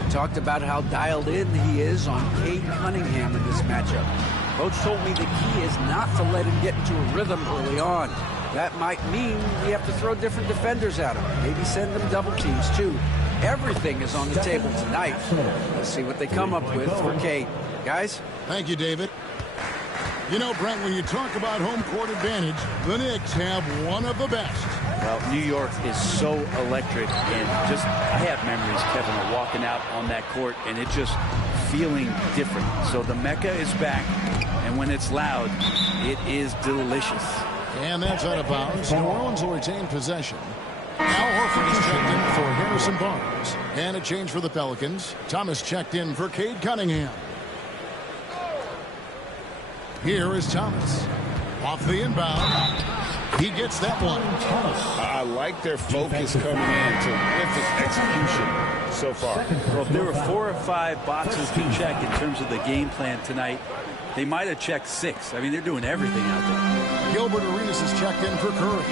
He talked about how dialed in he is on Cade Cunningham in this matchup. Coach told me the key is not to let him get into a rhythm early on. That might mean we have to throw different defenders at him. Maybe send them double teams, too. Everything is on the table tonight. Let's see what they come up with for Cade. Guys? Thank you, David. You know, Brent, when you talk about home court advantage, the Knicks have one of the best. Well, New York is so electric, and just, I have memories, Kevin, of walking out on that court, and it just feeling different. So the Mecca is back, and when it's loud, it is delicious. And that's out of bounds. New Orleans will retain possession. Al Horford is checked in for Harrison Barnes. And a change for the Pelicans. Thomas checked in for Cade Cunningham. Here is Thomas. Off the inbound. He gets that one. I like their focus coming in. Terrific execution so far. Well, if there were 4 or 5 boxes to check in terms of the game plan tonight, they might have checked 6. I mean, they're doing everything out there. Gilbert Arenas is checked in for Curry.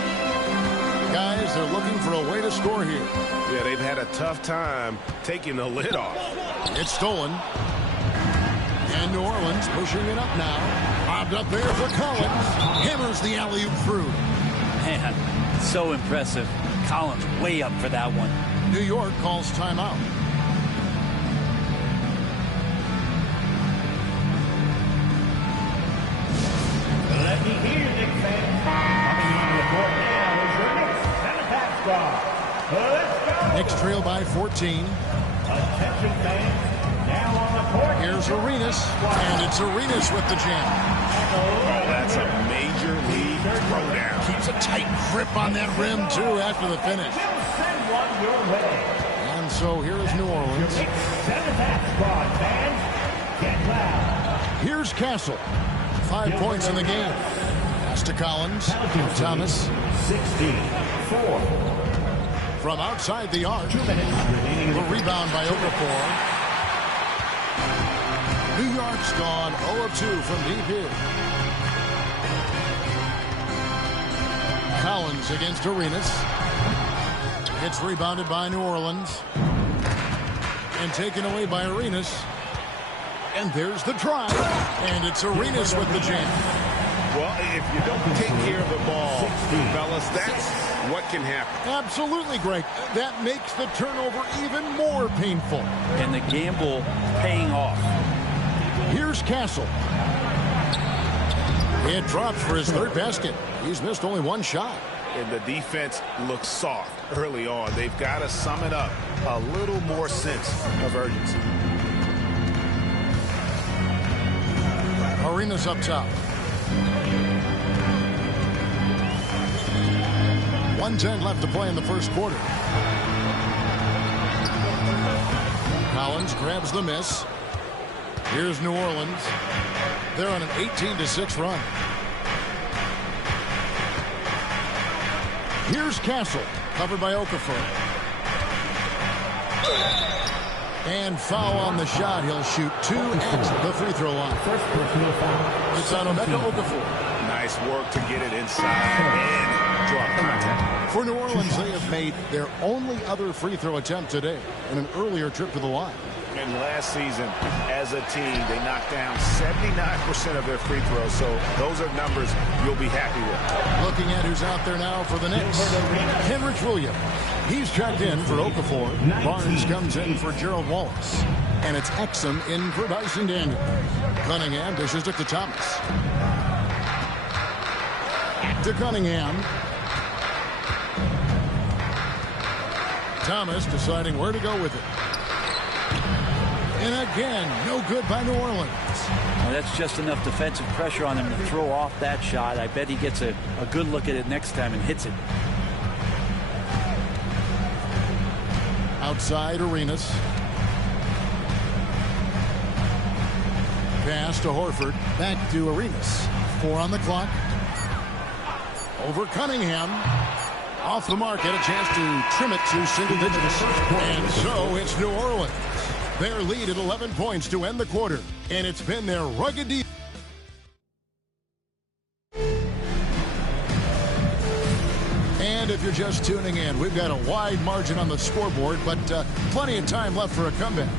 Guys, they're looking for a way to score here. Yeah, they've had a tough time taking the lid off. It's stolen. And New Orleans pushing it up now. Bobbed up there for Collins. Hammers the alley-oop through. Man, so impressive. Collins way up for that one. New York calls timeout. Let me hear you, Knicks fans. Coming on the court now is your Knicks center pass squad. Let's go. Knicks trail by 14. Attention fans. Now on the court. Here's Arenas. And it's Arenas with the jam. Oh, that's a major league throwdown. Keeps a tight grip on that rim, too, after the finish. We'll send one your way. And so here is New Orleans. Knicks center pass squad, fans. Get loud. Here's Castle. 5 points in the game. Pass to Collins. Thomas. 64. From outside the arc. The rebound by Okafor. New York's gone 0 of 2 from deep here. Collins against Arenas. It's rebounded by New Orleans. And taken away by Arenas. And there's the drive. And it's Arenas with the jam. Well, if you don't take care of the ball, fellas, that's what can happen. Absolutely, Greg. That makes the turnover even more painful. And the gamble paying off. Here's Castle. It drops for his 3rd basket. He's missed only 1 shot. And the defense looks soft early on. They've got to sum it up. A little more sense of urgency. Arenas up top. 1:10 left to play in the first quarter. Collins grabs the miss. Here's New Orleans. They're on an 18-6 run. Here's Castle, covered by Okafor. And foul on the shot. He'll shoot 2 at the free throw line. First personal foul. It's on Emeka Okafor. Nice work to get it inside and draw contact. For New Orleans, they have made their only other free throw attempt today in an earlier trip to the line. And last season, as a team, they knocked down 79% of their free throws. So those are numbers you'll be happy with. Looking at who's out there now for the Knicks. Kenrich Williams. He's checked in for Okafor. Barnes comes in for Gerald Wallace. And it's Exum in for Dyson Daniel. Cunningham dishes it to Thomas. To Cunningham. Thomas deciding where to go with it. And again, no good by New Orleans. Well, that's just enough defensive pressure on him to throw off that shot. I bet he gets a good look at it next time and hits it. Outside Arenas. Pass to Horford. Back to Arenas. 4 on the clock. Over Cunningham. Off the mark. Had a chance to trim it to single digits. And so it's New Orleans. Their lead at 11 points to end the quarter. And it's been their rugged defense. And if you're just tuning in, we've got a wide margin on the scoreboard, but plenty of time left for a comeback.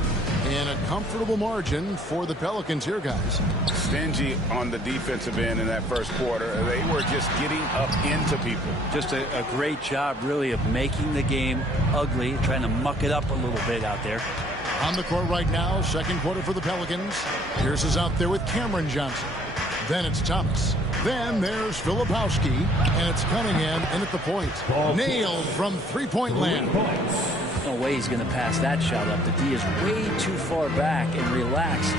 And a comfortable margin for the Pelicans here, guys. Stingy on the defensive end in that first quarter. They were just getting up into people. Just a great job, really, of making the game ugly, trying to muck it up a little bit out there. On the court right now, second quarter for the Pelicans. Pierce is out there with Cameron Johnson. Then it's Thomas. Then there's Filipowski. And it's Cunningham in at the point. Nailed from three-point land. No way he's going to pass that shot up. The D is way too far back and relaxed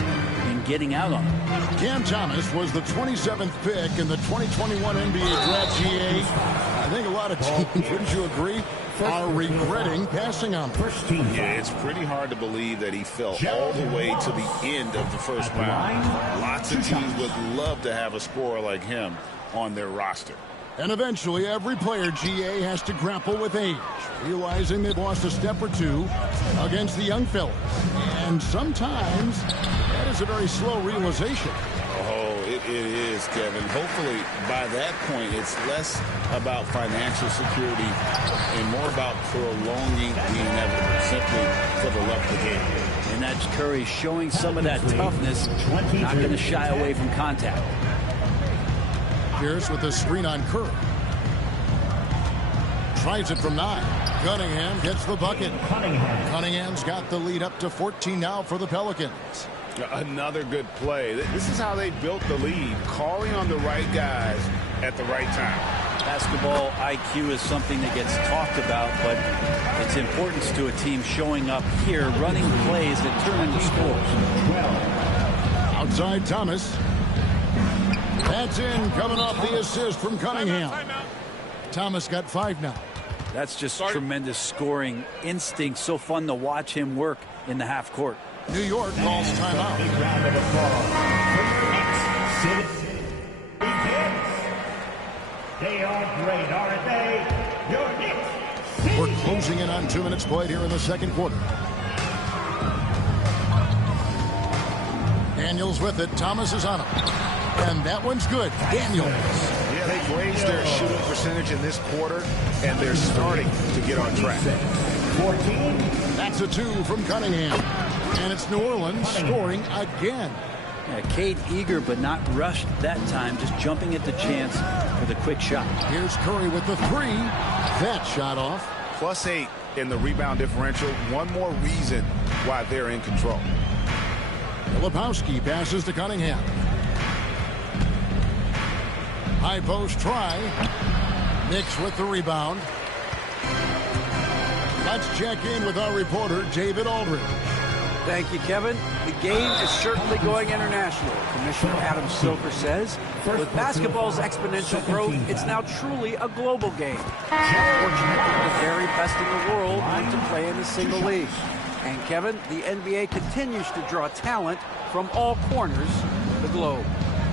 in getting out on him. Cam Thomas was the 27th pick in the 2021 NBA Draft. GA. I think a lot of teams, wouldn't you agree, are regretting passing on him. Yeah, it's pretty hard to believe that he fell all the way to the end of the first round. Lots of teams would love to have a scorer like him on their roster. And eventually, every player, GA, has to grapple with age, realizing they've lost a step or two against the young fellas. And sometimes, that is a very slow realization. Oh, it is, Kevin. Hopefully, by that point, it's less about financial security and more about prolonging the inevitable, simply for the love of the game. And that's Curry showing some of that toughness, not going to shy away from contact. Pierce with a screen on Curry. Tries it from 9. Cunningham gets the bucket. Cunningham's got the lead up to 14 now for the Pelicans. Another good play. This is how they built the lead, calling on the right guys at the right time. Basketball IQ is something that gets talked about, but its importance to a team showing up here, running plays that turn into scores. Outside Thomas. That's in, coming off the assist from Cunningham. Thomas got 5 now. That's just tremendous scoring instinct. So fun to watch him work in the half court. New York calls timeout. Big round of applause for your Knicks. They are great, aren't they? Your Knicks. We're closing in on 2 minutes played here in the second quarter. Daniels with it. Thomas is on him. And that one's good. Daniels. Yeah, they've raised their shooting percentage in this quarter, and they're starting to get on track. 14. That's a 2 from Cunningham. And it's New Orleans scoring again. Yeah, Cade eager but not rushed that time, just jumping at the chance for the quick shot. Here's Curry with the 3. That shot off. +8 in the rebound differential. One more reason why they're in control. Filipowski passes to Cunningham. High post try. Knicks with the rebound. Let's check in with our reporter, David Aldridge. Thank you, Kevin. The game is certainly going international. Commissioner Adam Silver says, with basketball's exponential growth, it's now truly a global game. Fortunately, the very best in the world want to play in a single league. And Kevin, the NBA continues to draw talent from all corners of the globe.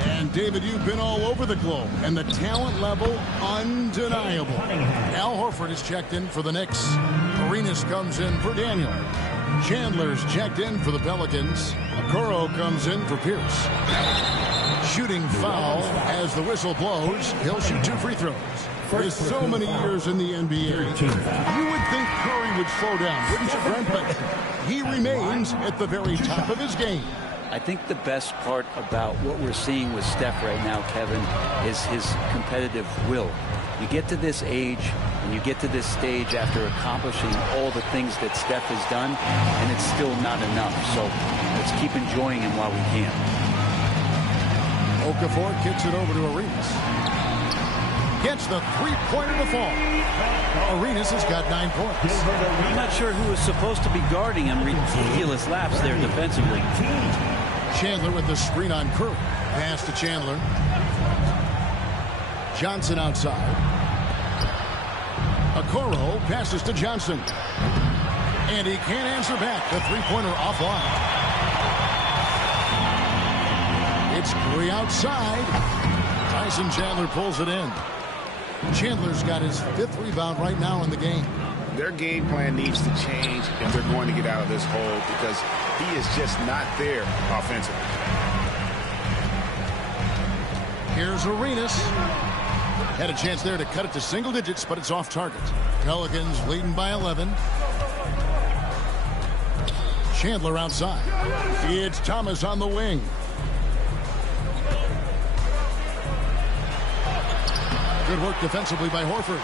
And David, you've been all over the globe, and the talent level undeniable. Al Horford is checked in for the Knicks. Arenas comes in for Daniel. Chandler's checked in for the Pelicans. Okoro comes in for Pierce. Shooting foul as the whistle blows. He'll shoot 2 free throws. For so many years in the NBA, you would think Curry would slow down, wouldn't you, Brent? But he remains at the very top of his game. I think the best part about what we're seeing with Steph right now, Kevin, is his competitive will. You get to this age and you get to this stage after accomplishing all the things that Steph has done, and it's still not enough. So let's keep enjoying him while we can. Okafor kicks it over to Arenas. Gets the three-pointer to fall. Arenas has got 9 points. I'm not sure who is supposed to be guarding him. Ridiculous laps there defensively. Chandler with the screen on Curry. Pass to Chandler. Johnson outside. Okoro passes to Johnson. And he can't answer back. The three-pointer offline. It's Curry outside. Tyson Chandler pulls it in. Chandler's got his 5th rebound right now in the game. Their game plan needs to change if they're going to get out of this hole, because he is just not there offensively. Here's Arenas. Had a chance there to cut it to single digits, but it's off target. Pelicans leading by 11. Chandler outside. It's Thomas on the wing. Good work defensively by Horford.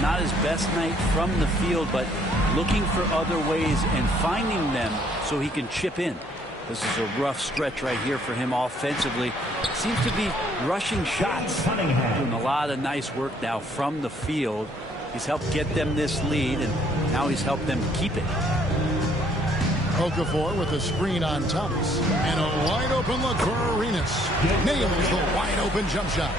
Not his best night from the field, but looking for other ways and finding them so he can chip in. This is a rough stretch right here for him offensively. Seems to be rushing shots. Doing a lot of nice work now from the field. He's helped get them this lead, and now he's helped them keep it. Okafor with a screen on Thomas. And a wide open look for Arenas. Nails the wide open jump shot.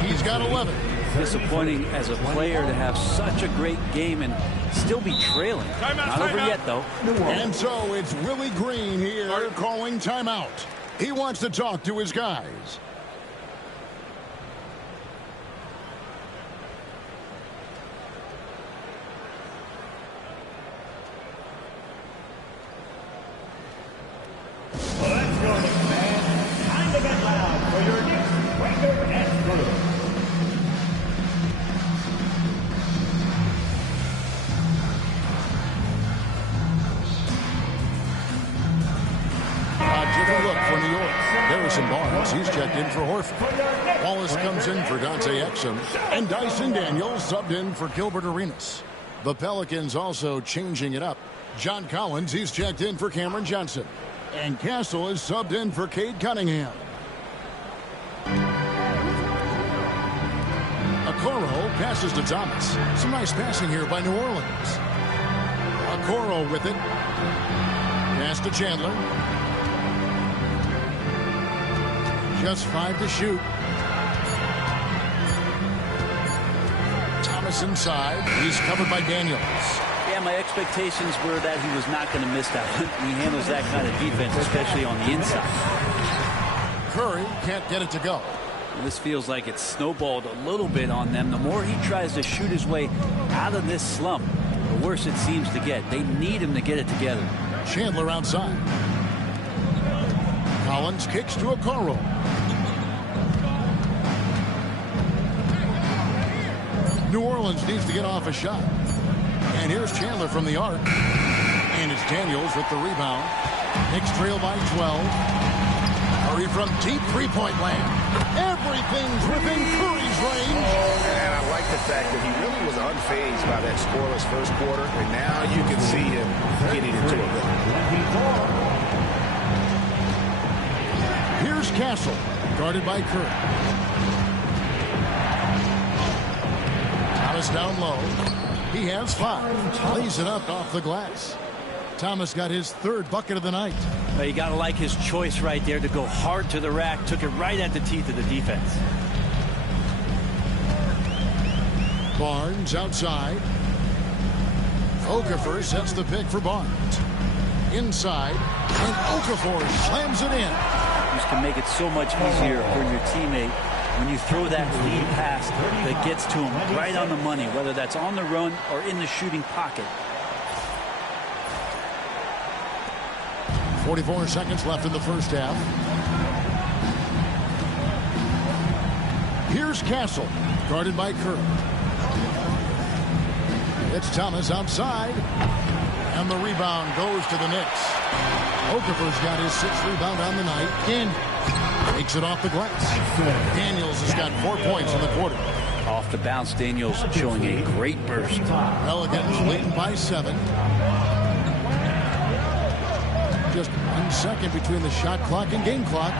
He's got 11. Disappointing as a player to have such a great game and still be trailing. Not over yet, though. And so it's Willie Green here calling timeout. He wants to talk to his guys. Let's go, Knicks fans. Time to get loud for your Knicks record and crew. Different look for New York. Harrison Barnes, he's checked in for Horford. Wallace comes in for Dante Exum. And Dyson Daniels subbed in for Gilbert Arenas. The Pelicans also changing it up. John Collins, he's checked in for Cameron Johnson. And Castle is subbed in for Cade Cunningham. Okoro passes to Thomas. Some nice passing here by New Orleans. Okoro with it. Pass to Chandler. Just 5 to shoot. Thomas inside. He's covered by Daniels. Yeah, my expectations were that he was not going to miss that one. He handles that kind of defense, especially on the inside. Curry can't get it to go. This feels like it's snowballed a little bit on them. The more he tries to shoot his way out of this slump, the worse it seems to get. They need him to get it together. Chandler outside. Collins kicks to Okoro. New Orleans needs to get off a shot. And here's Chandler from the arc. And it's Daniels with the rebound. Knicks trail by 12. Curry from deep three-point land. Everything's within Curry's range. And I like the fact that he really was unfazed by that scoreless first quarter. And now you can see him getting into a rhythm. Here's Castle, guarded by Curry. Thomas down low. He has 5. Lays it up off the glass. Thomas got his 3rd bucket of the night. Well, you got to like his choice right there to go hard to the rack. Took it right at the teeth of the defense. Barnes outside. Okafor sets the pick for Barnes. Inside. And Okafor slams it in. partners can make it so much easier for your teammate when you throw that lead pass that gets to him right on the money, whether that's on the run or in the shooting pocket. 44 seconds left in the first half. Here's Castle, guarded by Kerr. It's Thomas outside, and the rebound goes to the Knicks. Okafor's got his 6th rebound on the night, and takes it off the glass. Daniels has got 4 points in the quarter. Off the bounce, Daniels showing a great burst. Pelicans leading by 7. Just 1 second between the shot clock and game clock.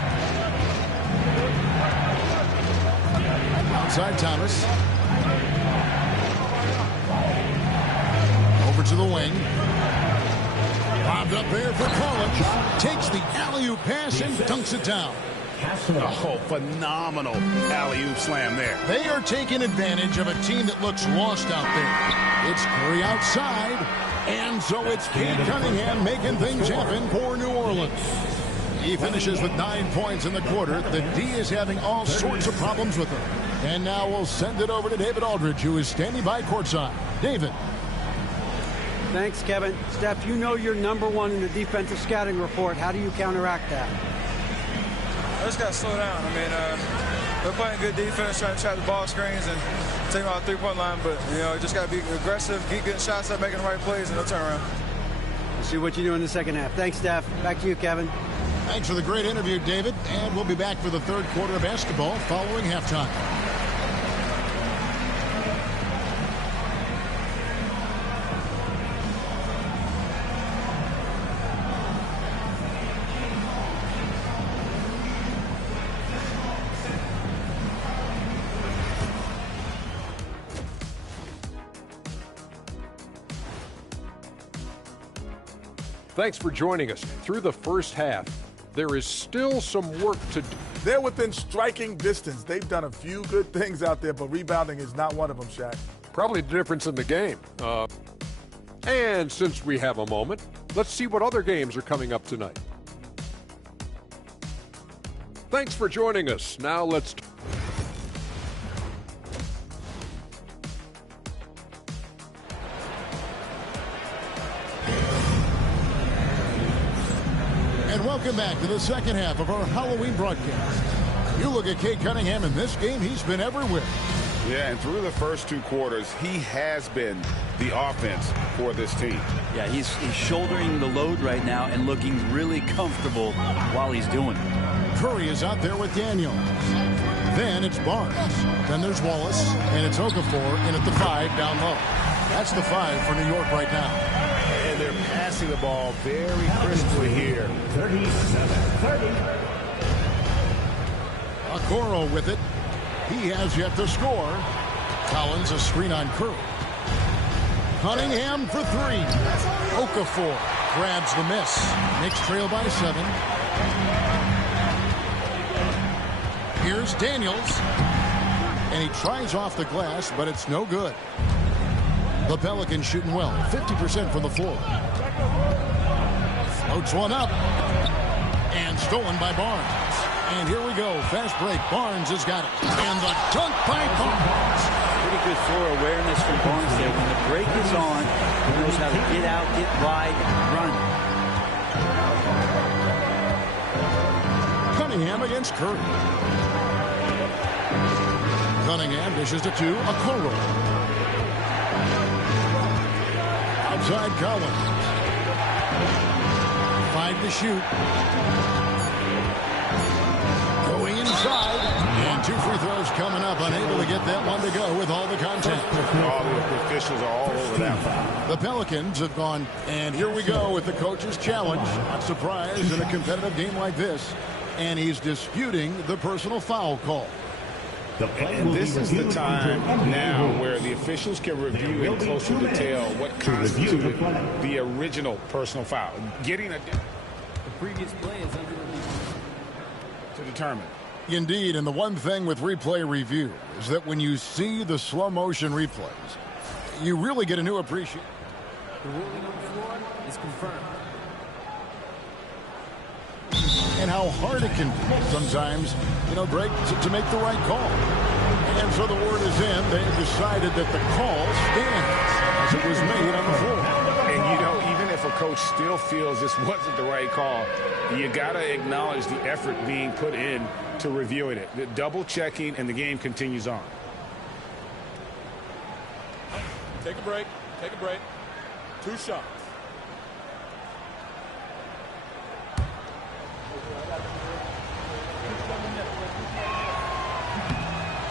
Outside Thomas. Over to the wing. Bobbed up there for Collins. Takes the alley-oop pass and dunks it down. Oh, phenomenal alley-oop slam there. They are taking advantage of a team that looks lost out there. It's Curry outside, and so it's Cade Cunningham making things happen for New Orleans. He finishes with 9 points in the quarter. The D is having all sorts of problems with him. And now we'll send it over to David Aldridge, who is standing by courtside. David. Thanks, Kevin. Steph, you know you're #1 in the defensive scouting report. How do you counteract that? I just got to slow down. I mean, they're playing good defense, trying to trap the ball screens and take them out the three-point line. But, you know, just got to be aggressive, keep getting shots up, making the right plays, and they'll turn around. We'll see what you do in the second half. Thanks, Steph. Back to you, Kevin. Thanks for the great interview, David. And we'll be back for the third quarter of basketball following halftime. Thanks for joining us. Through the first half, there is still some work to do. They're within striking distance. They've done a few good things out there, but rebounding is not one of them, Shaq. Probably the difference in the game. And since we have a moment, let's see what other games are coming up tonight. Thanks for joining us. Now let's... And welcome back to the second half of our Halloween broadcast. You look at Cade Cunningham in this game, he's been everywhere. Yeah, and through the first 2 quarters, he has been the offense for this team. Yeah, he's shouldering the load right now and looking really comfortable while he's doing it. Curry is out there with Daniels. Then it's Barnes. Then there's Wallace, and it's Okafor in at the 5 down low. That's the 5 for New York right now. And they're passing the ball very crisply here. 37-30. Okoro with it. He has yet to score. Collins a screen on Curry. Cunningham for 3. Okafor grabs the miss. Knicks trail by 7. Here's Daniels. And he tries off the glass, but it's no good. The Pelicans shooting well. 50% from the floor. Floats one up. And stolen by Barnes. And here we go. Fast break. Barnes has got it. And the dunk by Barnes. Pretty good floor awareness from Barnes there. When the break is on, he knows how to get out, get wide, and run. Cunningham against Curry. Cunningham dishes to 2. Okoro. Outside Collins. 5 to shoot. Going inside. And 2 free throws coming up. Unable to get that one to go with all the contact. All the officials are all over that foul. The Pelicans have gone, and here we go with the coach's challenge. Not surprised in a competitive game like this. And he's disputing the personal foul call. And this is the time now where the officials can review in closer detail what constituted the original personal foul. Getting a... The previous play is under review. To determine. Indeed, and the one thing with replay review is that when you see the slow motion replays, you really get a new appreciation. The ruling on the floor is confirmed. and how hard it can be sometimes, Greg, to make the right call. And so the word is in. They have decided that the call stands as it was made on the floor. And, even if a coach still feels this wasn't the right call, you got to acknowledge the effort being put in to reviewing it. The double checking, and the game continues on. Take a break. Take a break. 2 shots.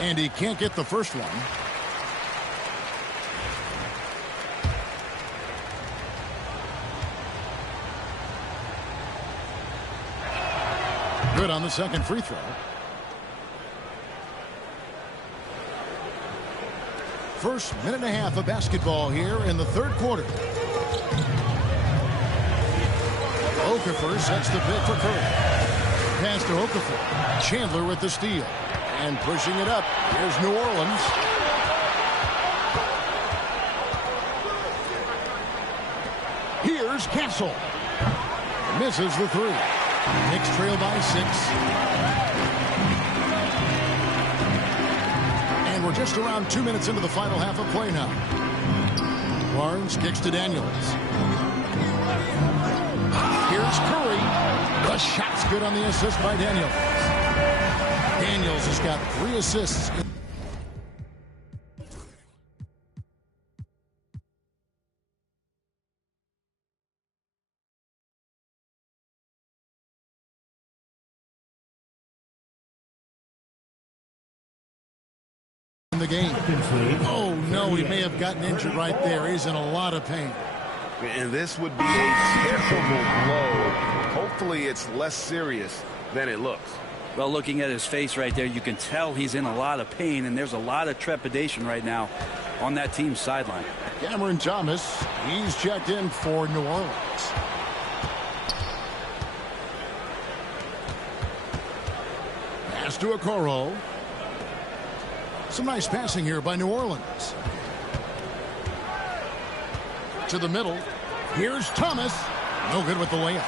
And he can't get the first one. Good on the second free throw. First minute and a half of basketball here in the third quarter. Okafor sets the pick for Curry. Pass to Okafor. Chandler with the steal. And pushing it up. Here's New Orleans. Here's Castle. Misses the three. Knicks trail by 6. And we're just around 2 minutes into the final half of play now. Barnes kicks to Daniels. Here's Curry. The shot's good on the assist by Daniels. Daniels has got 3 assists. In the game. Oh, no, he may have gotten injured right there. He's in a lot of pain. And this would be a terrible blow. Hopefully it's less serious than it looks. Well, looking at his face right there, you can tell he's in a lot of pain, and there's a lot of trepidation right now on that team's sideline. Cameron Thomas, he's checked in for New Orleans. Pass to Okoro. Some nice passing here by New Orleans. To the middle. Here's Thomas. No good with the layup.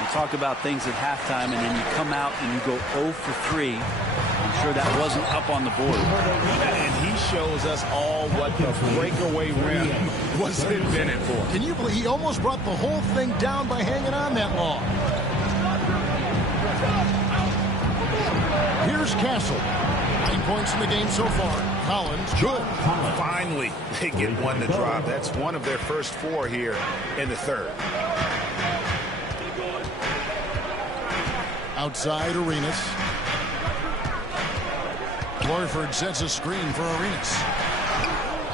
You talk about things at halftime, and then you come out and you go 0 for 3. I'm sure that wasn't up on the board. And he shows us all what the breakaway rim was invented for. Can you believe he almost brought the whole thing down by hanging on that long? Here's Castle. 9 points in the game so far. Collins, good. Finally, they get one to drop. That's one of their first 4 here in the third. Outside Arenas. Warford sets a screen for Arenas.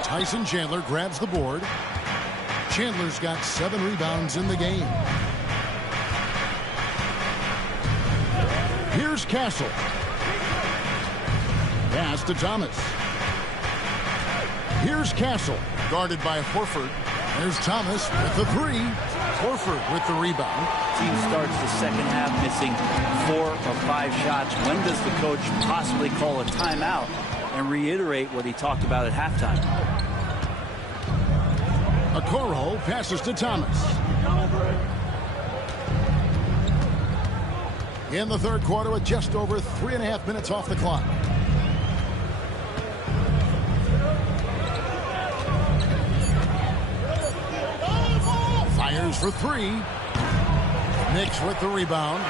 Tyson Chandler grabs the board. Chandler's got 7 rebounds in the game. Here's Castle. Pass to Thomas. Here's Castle, guarded by Horford. There's Thomas with the 3. Horford with the rebound. Team starts the second half missing 4 or 5 shots. When does the coach possibly call a timeout and reiterate what he talked about at halftime? Okoro passes to Thomas. In the third quarter with just over 3.5 minutes off the clock. Fires for 3. Knicks with the rebound.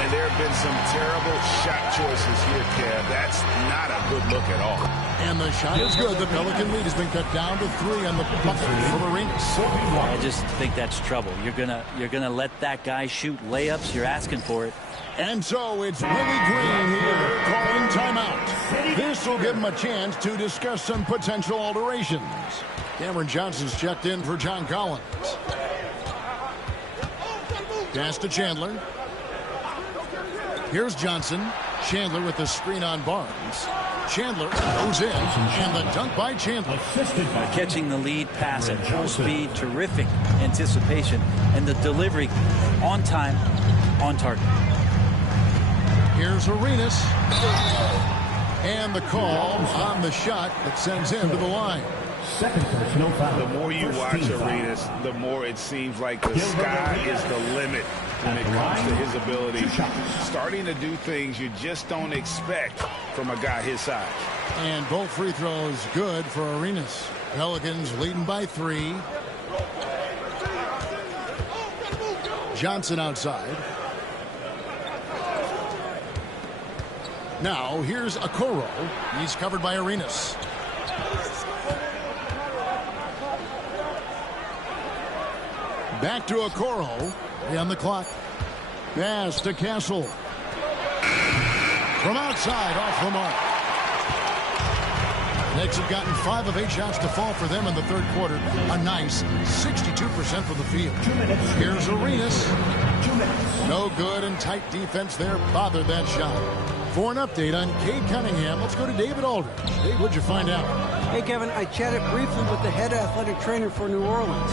And there have been some terrible shot choices here, Kev. That's not a good look at all. And the shot is good. The Pelican lead has been cut down to 3 on the bucket from Arenas. I just think that's trouble. You're gonna let that guy shoot layups. You're asking for it. And so it's Willie Green here calling timeout. This will give him a chance to discuss some potential alterations. Cameron Johnson's checked in for John Collins. Pass to Chandler. Here's Johnson. Chandler with the screen on Barnes. Chandler goes in, and the dunk by Chandler. Catching the lead pass at full speed, terrific anticipation, and the delivery on time, on target. Here's Arenas. And the call on the shot that sends him to the line. The more you watch Arenas, the more it seems like the sky is the limit when it comes to his ability. Starting to do things you just don't expect from a guy his size. And both free throws good for Arenas. Pelicans leading by 3. Johnson outside. Now here's Okoro. He's covered by Arenas. Back to Okoro. On the clock. Pass to Castle. From outside, off the mark. Knicks have gotten 5 of 8 shots to fall for them in the third quarter. A nice 62% from the field. Here's Arenas. No good, and tight defense there bothered that shot. For an update on Cade Cunningham, let's go to David Aldridge. Dave, what'd you find out? Hey, Kevin, I chatted briefly with the head athletic trainer for New Orleans.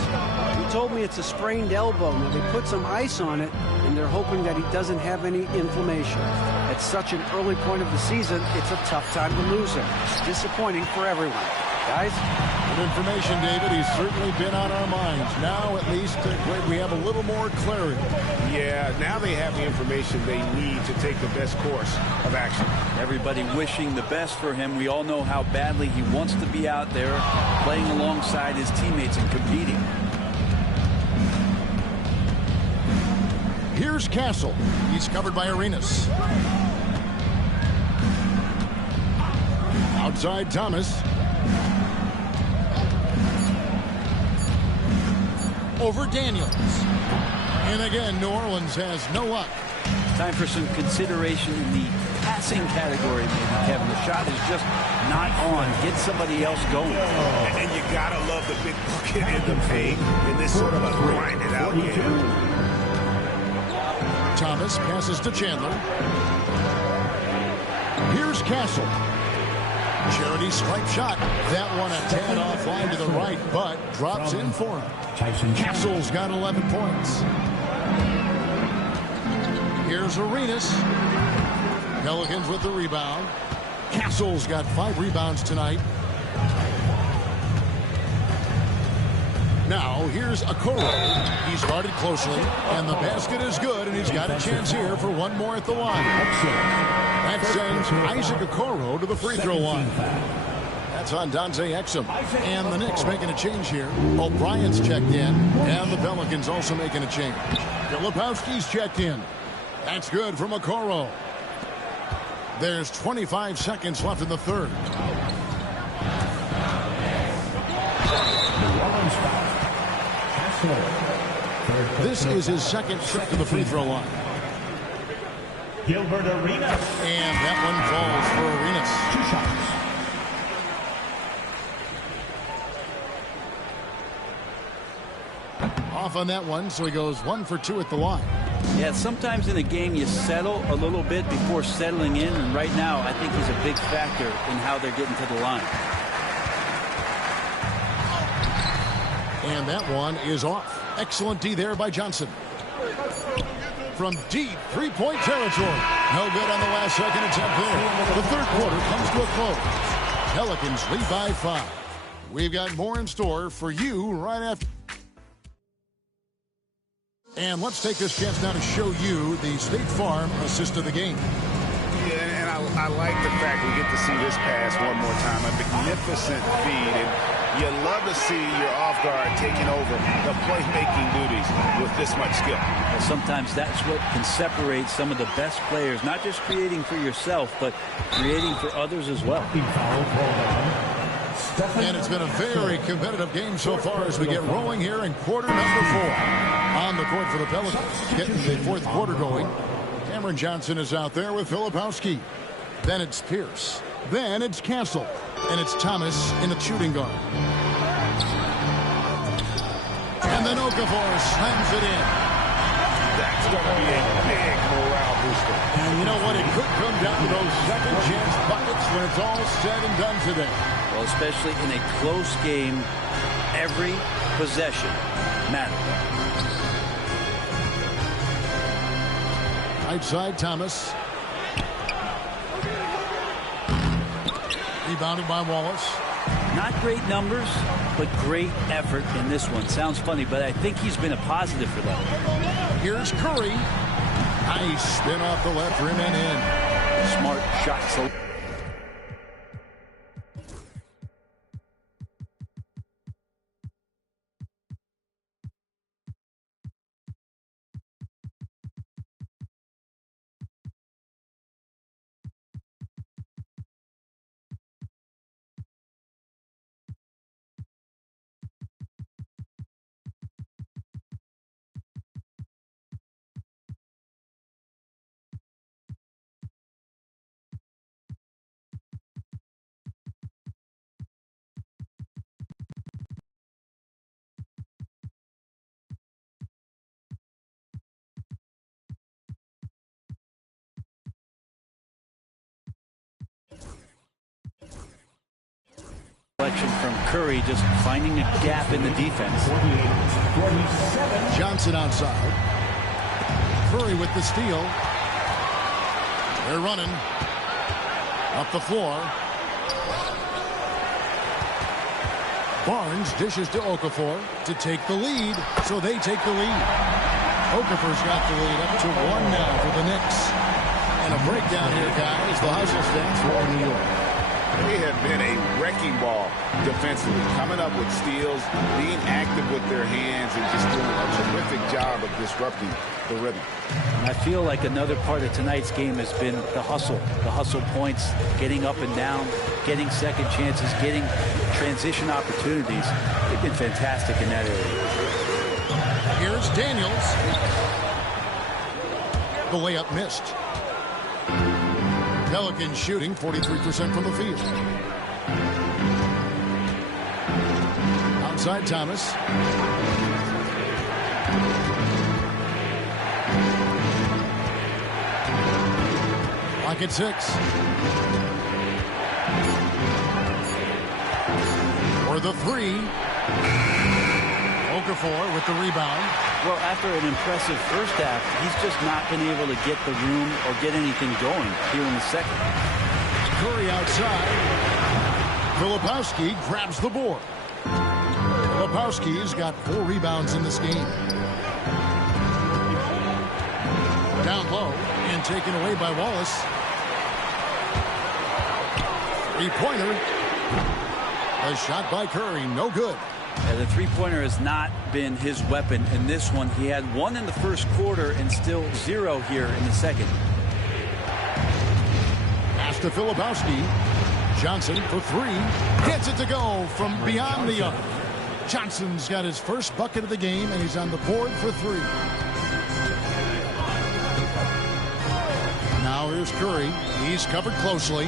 He told me it's a sprained elbow. Now, they put some ice on it, and they're hoping that he doesn't have any inflammation. At such an early point of the season, it's a tough time to lose him. It's disappointing for everyone. Guys? Good information, David. He's certainly been on our minds. Now, at least, we have a little more clarity. Yeah, now they have the information they need to take the best course of action. Everybody wishing the best for him. We all know how badly he wants to be out there playing alongside his teammates and competing. Here's Castle. He's covered by Arenas. Outside Thomas. Over Daniels. And again, New Orleans has no luck. Time for some consideration in the passing category, maybe, Kevin. The shot is just not on. Get somebody else going. And you gotta love the big bucket in the paint in this sort of a grinded out game. Thomas passes to Chandler. Here's Castle. Charity stripe shot. That one a tad offline to the right, but drops in for him. Castle's got 11 points. Here's Arenas. Pelicans with the rebound. Castle's got 5 rebounds tonight. Now here's Okoro. He's guarded closely, and the basket is good, and he's got a chance here for one more at the line. That sends Isaac Okoro to the free throw line. That's on Dante Exum. And the Knicks making a change here. O'Brien's checked in, and the Pelicans also making a change. Filipowski's checked in. That's good from Okoro. There's 25 seconds left in the third. This is his second trip to the free throw line. Gilbert Arenas. And that one falls for Arenas. 2 shots. Off on that one, so he goes 1 for 2 at the line. Yeah, sometimes in a game you settle a little bit before settling in, and right now I think he's a big factor in how they're getting to the line. And that one is off. Excellent D there by Johnson. From deep three-point territory. No good on the last second attempt there. The third quarter comes to a close. Pelicans lead by 5. We've got more in store for you right after. And let's take this chance now to show you the State Farm assist of the game. Yeah, and I like the fact we get to see this pass one more time. A magnificent feed. And you love to see your off guard taking over the playmaking duties with this much skill. Well, sometimes that's what can separate some of the best players, not just creating for yourself, but creating for others as well. And it's been a very competitive game so far as we get rolling here in quarter number 4. On the court for the Pelicans, getting the fourth quarter going. Cameron Johnson is out there with Filipowski. Then it's Pierce. Then it's Castle. And it's Thomas in the shooting guard. And then Okafor slams it in. That's going to be a big morale booster. And you know what? It could come down to those second chance buckets when it's all said and done today. Well, especially in a close game, every possession matters. Right side, Thomas. Rebounded by Wallace. Not great numbers, but great effort in this one. Sounds funny, but I think he's been a positive for them. Here's Curry. Nice spin off the left rim and in. Smart shot selection. From Curry, just finding a gap in the defense. Johnson outside. Curry with the steal. They're running up the floor. Barnes dishes to Okafor to take the lead, so they take the lead. Okafor's got the lead up to 1 now for the Knicks. And a breakdown here, guys. The hustle stats for New York. They have been a wrecking ball defensively, coming up with steals, being active with their hands, and just doing a terrific job of disrupting the rhythm. And I feel like another part of tonight's game has been the hustle points, getting up and down, getting second chances, getting transition opportunities. They've been fantastic in that area. Here's Daniels. The layup missed. Pelicans shooting 43% from the field. Outside Thomas. Lock at 6. For the 3. Okafor with the rebound. Well, after an impressive first half, he's just not been able to get the room or get anything going here in the second. Curry outside. Filipowski grabs the board. Filipowski's got 4 rebounds in this game. Down low and taken away by Wallace. 3-pointer. A shot by Curry, no good. Yeah, the three-pointer has not been his weapon in this one. He had 1 in the first quarter and still 0 here in the second. Pass to Filipowski. Johnson for 3. Gets it to go from beyond the arc. Johnson's got his first bucket of the game, and he's on the board for 3. Now here's Curry. He's covered closely.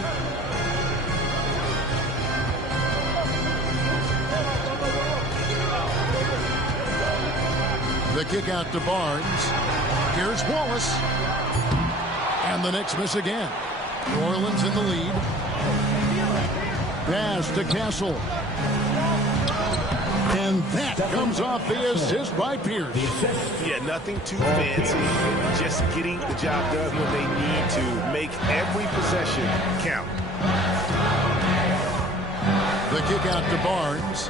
The kick out to Barnes. Here's Wallace. And the Knicks miss again. New Orleans in the lead. Pass to Castle. And that comes off the assist by Pierce. Yeah, nothing too fancy. Just getting the job done when they need to. Make every possession count. The kick out to Barnes.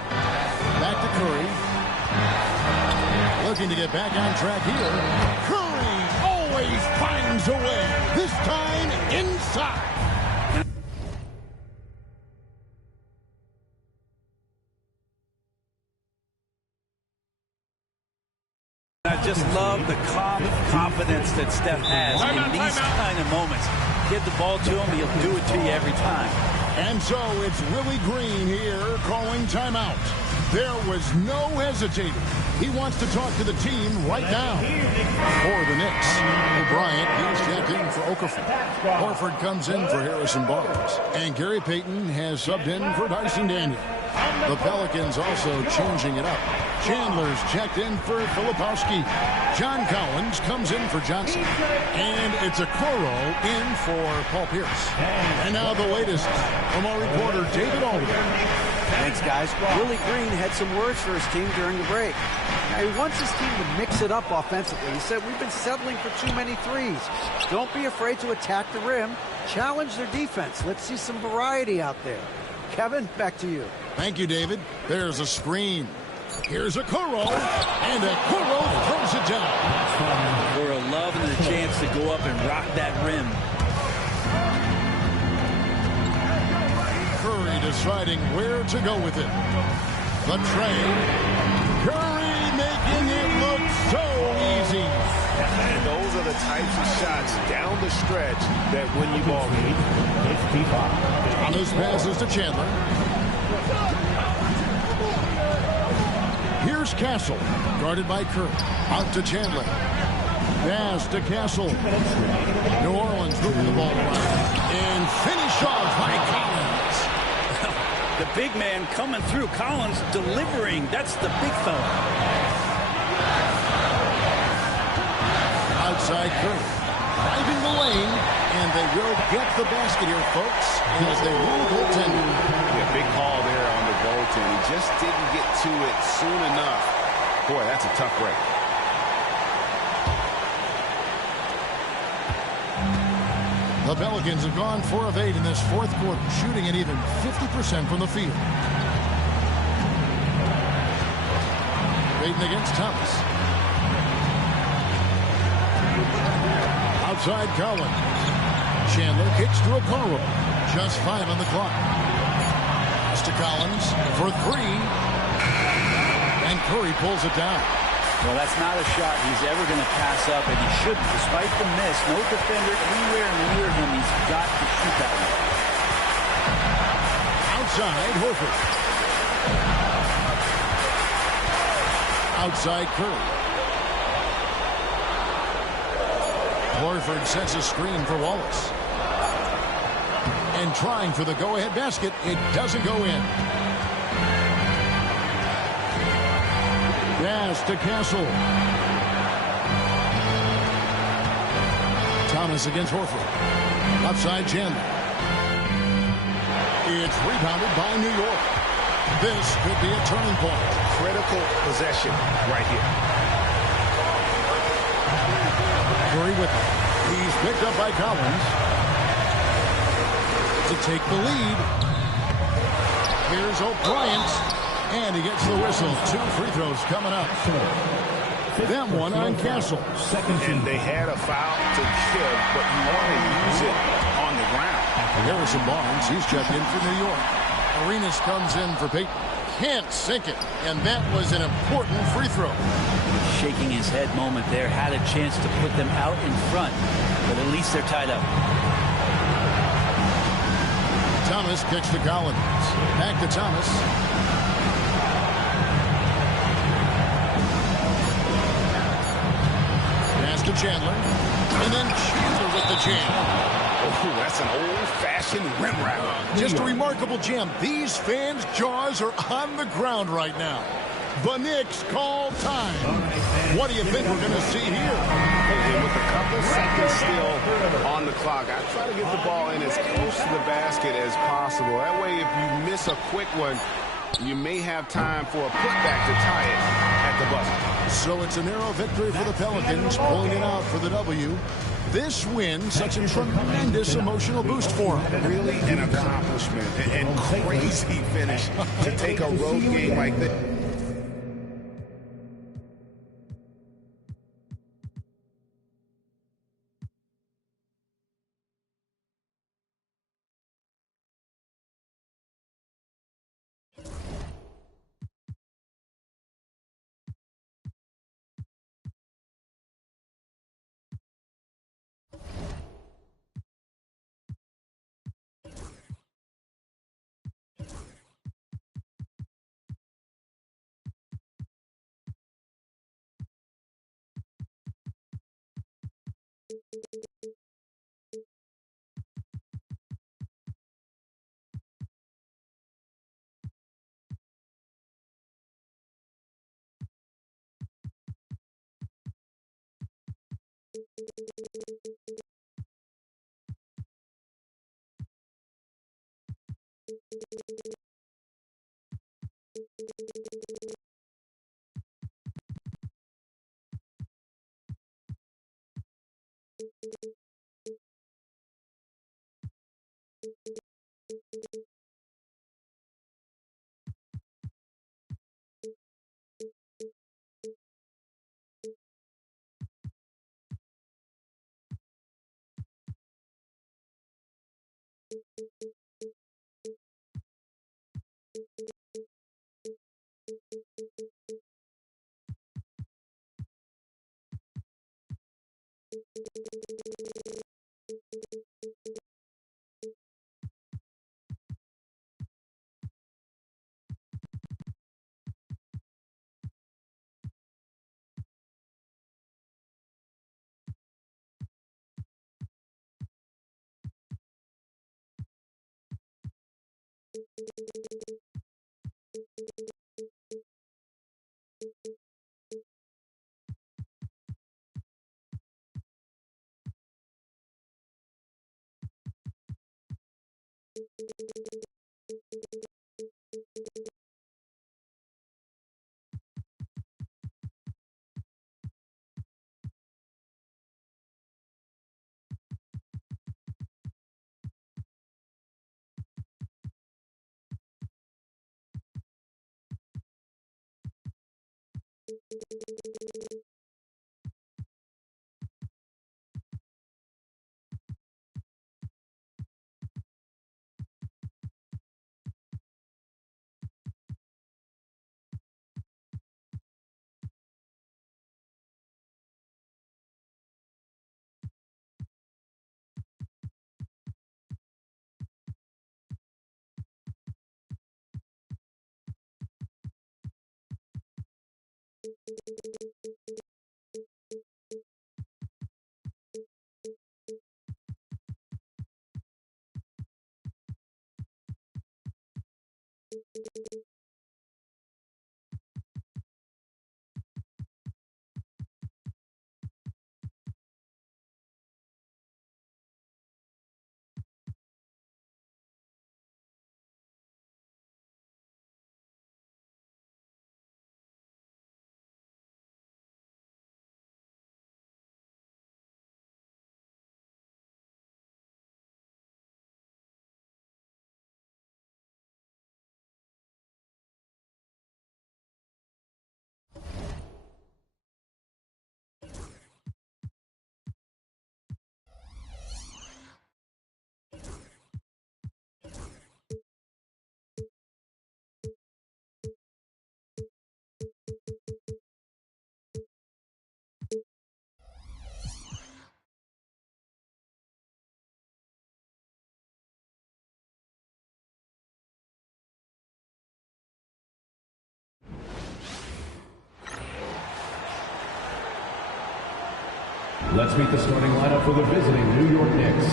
Back to Curry. Looking to get back on track here. Curry always finds a way. This time inside. I just love the calm confidence that Steph has in these kind of moments. Get the ball to him, he'll do it to you every time. And so it's Willie Green here calling timeout. There was no hesitating. He wants to talk to the team right now. For the Knicks, Bryant, he's checked in for Okafor. Horford comes in for Harrison Barnes. And Gary Payton has subbed in for Dyson Daniel. The Pelicans also changing it up. Chandler's checked in for Filipowski. John Collins comes in for Johnson. And it's a Coro in for Paul Pierce. And now the latest from our reporter, David Alderman. Thanks, guys. Willie Green had some words for his team during the break. Now, he wants his team to mix it up offensively. He said, we've been settling for too many threes. Don't be afraid to attack the rim. Challenge their defense. Let's see some variety out there. Kevin, back to you. Thank you, David. There's a screen. Here's a Kuro, and a Kuro throws it down. Kuro loving the chance to go up and rock that rim. Curry deciding where to go with it. The trade. Curry making it look so easy. And those are the types of shots down the stretch that win you ball game. Thomas passes to Chandler. Here's Castle, guarded by Curry. Out to Chandler. Pass to Castle. New Orleans moving the ball around. And finish off by Collins. The big man coming through. Collins delivering. That's the big fella. Outside Curry. Driving the lane. And they will get the basket here, folks, as they rule goaltending. Yeah, big call there on the goaltend. He just didn't get to it soon enough. Boy, that's a tough break. The Pelicans have gone 4 of 8 in this fourth quarter, shooting at even 50% from the field. Baden against Thomas. Outside Collins. Chandler kicks to Okoro. Just 5 on the clock. Pass to Collins for 3. And Curry pulls it down. Well, that's not a shot he's ever going to pass up, and he shouldn't. Despite the miss, no defender anywhere near him. He's got to shoot that one. Outside Horford. Outside Curry. Horford sets a screen for Wallace. And trying for the go-ahead basket. It doesn't go in. Pass to Castle. Thomas against Horford. Outside Chandler. It's rebounded by New York. This could be a turning point. Critical possession right here. Curry with it. He's picked up by Collins. To take the lead. Here's O'Brien. And he gets the whistle. 2 free throws coming up. That one on Castle. And they had a foul to give, but you want to use it on the ground. Harrison Barnes, he's checked in for New York. Arenas comes in for Peyton. Can't sink it. And that was an important free throw. Shaking his head moment there. Had a chance to put them out in front, but at least they're tied up. Thomas kicks to Collins. Back to Thomas. Pass to Chandler. And then Chandler with the jam. Oh, that's an old-fashioned rim wrap. Just a remarkable jam. These fans' jaws are on the ground right now. The Knicks call time. What do you think we're going to see here? And with a couple seconds still on the clock, I try to get the ball in as close to the basket as possible. That way, if you miss a quick one, you may have time for a putback to tie it at the buzzer. So it's a narrow victory for the Pelicans, pulling it out for the W. This win, such a tremendous emotional boost for them. Really an accomplishment and crazy finish to take a road game like this. Let's meet the starting lineup for the visiting New York Knicks.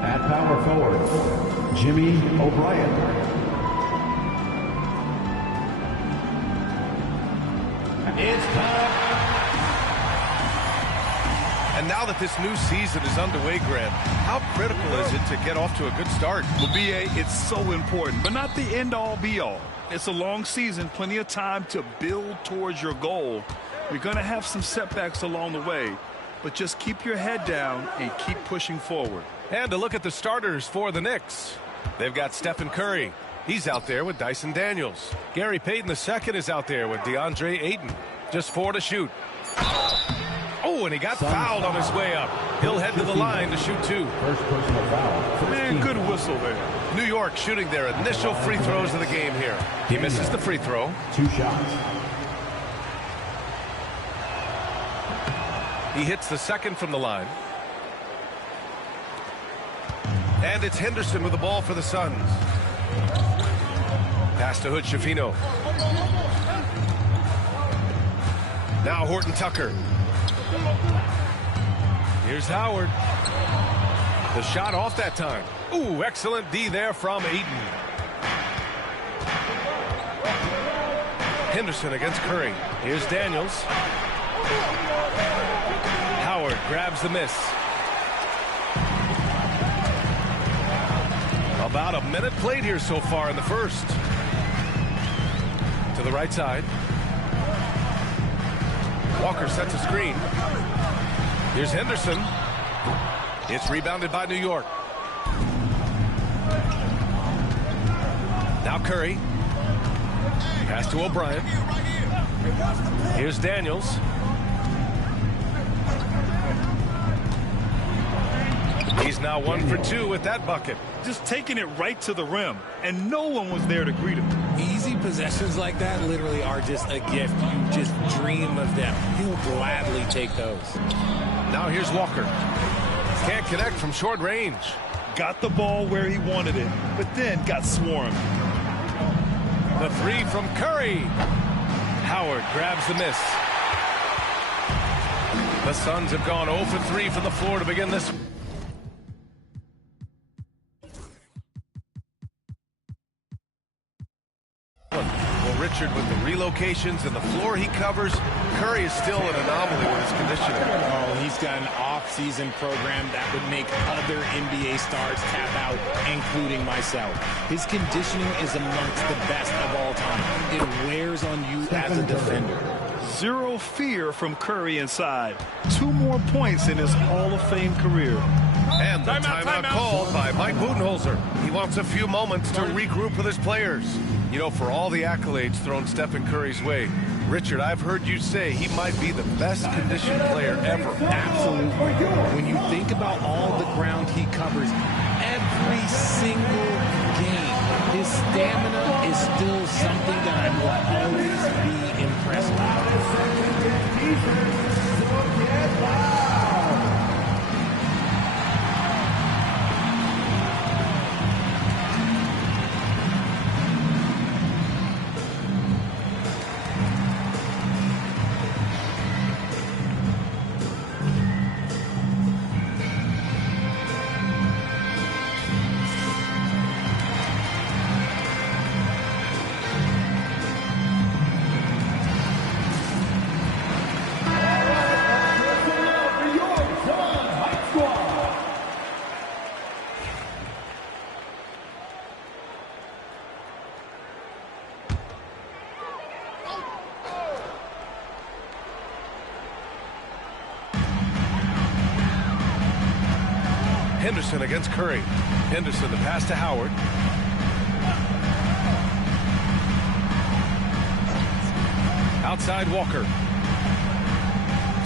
At power forward, Jimmy O'Brien. It's time. And now that this new season is underway, Grant, how critical is it to get off to a good start? Well, B.A., it's so important, but not the end-all, be-all. It's a long season, plenty of time to build towards your goal. You're going to have some setbacks along the way, but just keep your head down and keep pushing forward. And to look at the starters for the Knicks. They've got Stephen Curry. He's out there with Dyson Daniels. Gary Payton II is out there with DeAndre Ayton. Just 4 to shoot. Oh, and he got fouled on his way up. He'll head to the line to shoot 2. First personal foul. Man, good whistle there. New York shooting their initial free throws of the game here. He misses the free throw. 2 shots. He hits the second from the line. And it's Henderson with the ball for the Suns. Pass to Hood Schifino. Now Horton Tucker. Here's Howard. The shot off that time. Ooh, excellent D there from Ayton. Henderson against Curry. Here's Daniels. Howard grabs the miss. About a minute played here so far in the first. To the right side. Walker sets a screen. Here's Henderson. It's rebounded by New York. Now Curry. Pass to O'Brien. Here's Daniels. He's now 1 for 2 with that bucket. Just taking it right to the rim, and no one was there to greet him. Easy possessions like that literally are just a gift. You just dream of them. He'll gladly take those. Now here's Walker. Can't connect from short range. Got the ball where he wanted it, but then got swarmed. The 3 from Curry. Howard grabs the miss. The Suns have gone 0 for 3 from the floor to begin this. Richard, with the relocations and the floor he covers, Curry is still an anomaly with his conditioning. Oh, he's got an off-season program that would make other NBA stars tap out, including myself. His conditioning is amongst the best of all time. It wears on you as a defender. Zero fear from Curry inside. 2 more points in his Hall of Fame career. And the timeout called by Mike Budenholzer. He wants a few moments to regroup with his players. You know, for all the accolades thrown Stephen Curry's way, Richard, I've heard you say he might be the best conditioned player ever. Absolutely. When you think about all the ground he covers, every single game, his stamina is still something that I will always be impressed by. Henderson against Curry. Henderson, the pass to Howard. Outside Walker.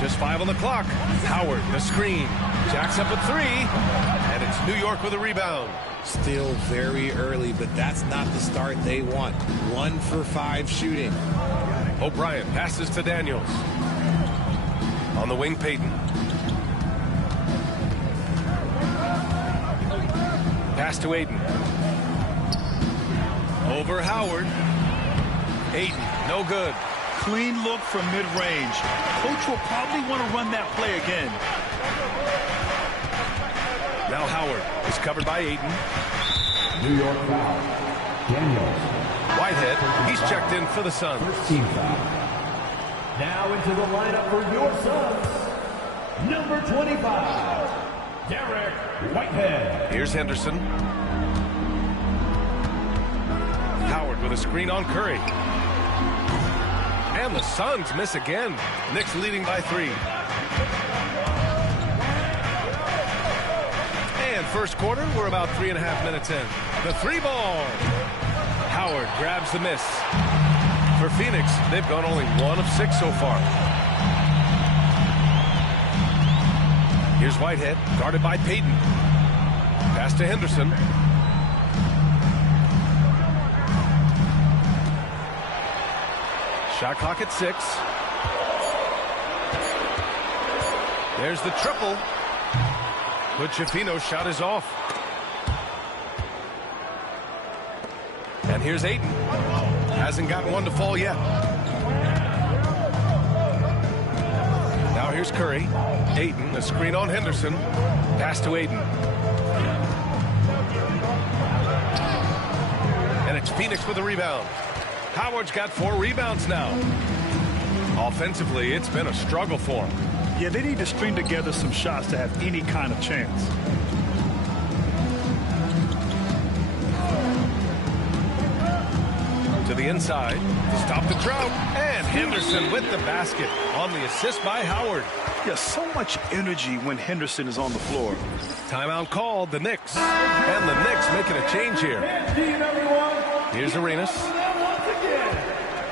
Just 5 on the clock. Howard, the screen. Jacks up a 3. And it's New York with a rebound. Still very early, but that's not the start they want. 1 for 5 shooting. O'Brien passes to Daniels. On the wing, Payton. Pass to Aiden. Over Howard. Aiden, no good. Clean look from mid-range. Coach will probably want to run that play again. Now Howard is covered by Aiden. New York foul. Daniels. Whitehead, he's checked in for the Suns. First team foul. Now into the lineup for your Suns, number 25, Derek Whitehead. Here's Henderson. Howard with a screen on Curry. And the Suns miss again. Knicks leading by 3. And first quarter, we're about 3.5 minutes in. The 3-ball. Howard grabs the miss. For Phoenix, they've gone only 1 of 6 so far. Here's Whitehead, guarded by Payton. Pass to Henderson. Shot clock at 6. There's the triple. But Schifino's shot is off. And here's Aiden. Hasn't gotten one to fall yet. Now here's Curry. Aiden, a screen on Henderson. Pass to Aiden. And it's Phoenix with the rebound. Howard's got 4 rebounds now. Offensively, it's been a struggle for him. Yeah, they need to string together some shots to have any kind of chance. To the inside to stop the drought. And Henderson with the basket on the assist by Howard. Yeah, so much energy when Henderson is on the floor. Timeout called, the Knicks. And the Knicks making a change here. Here's Arenas.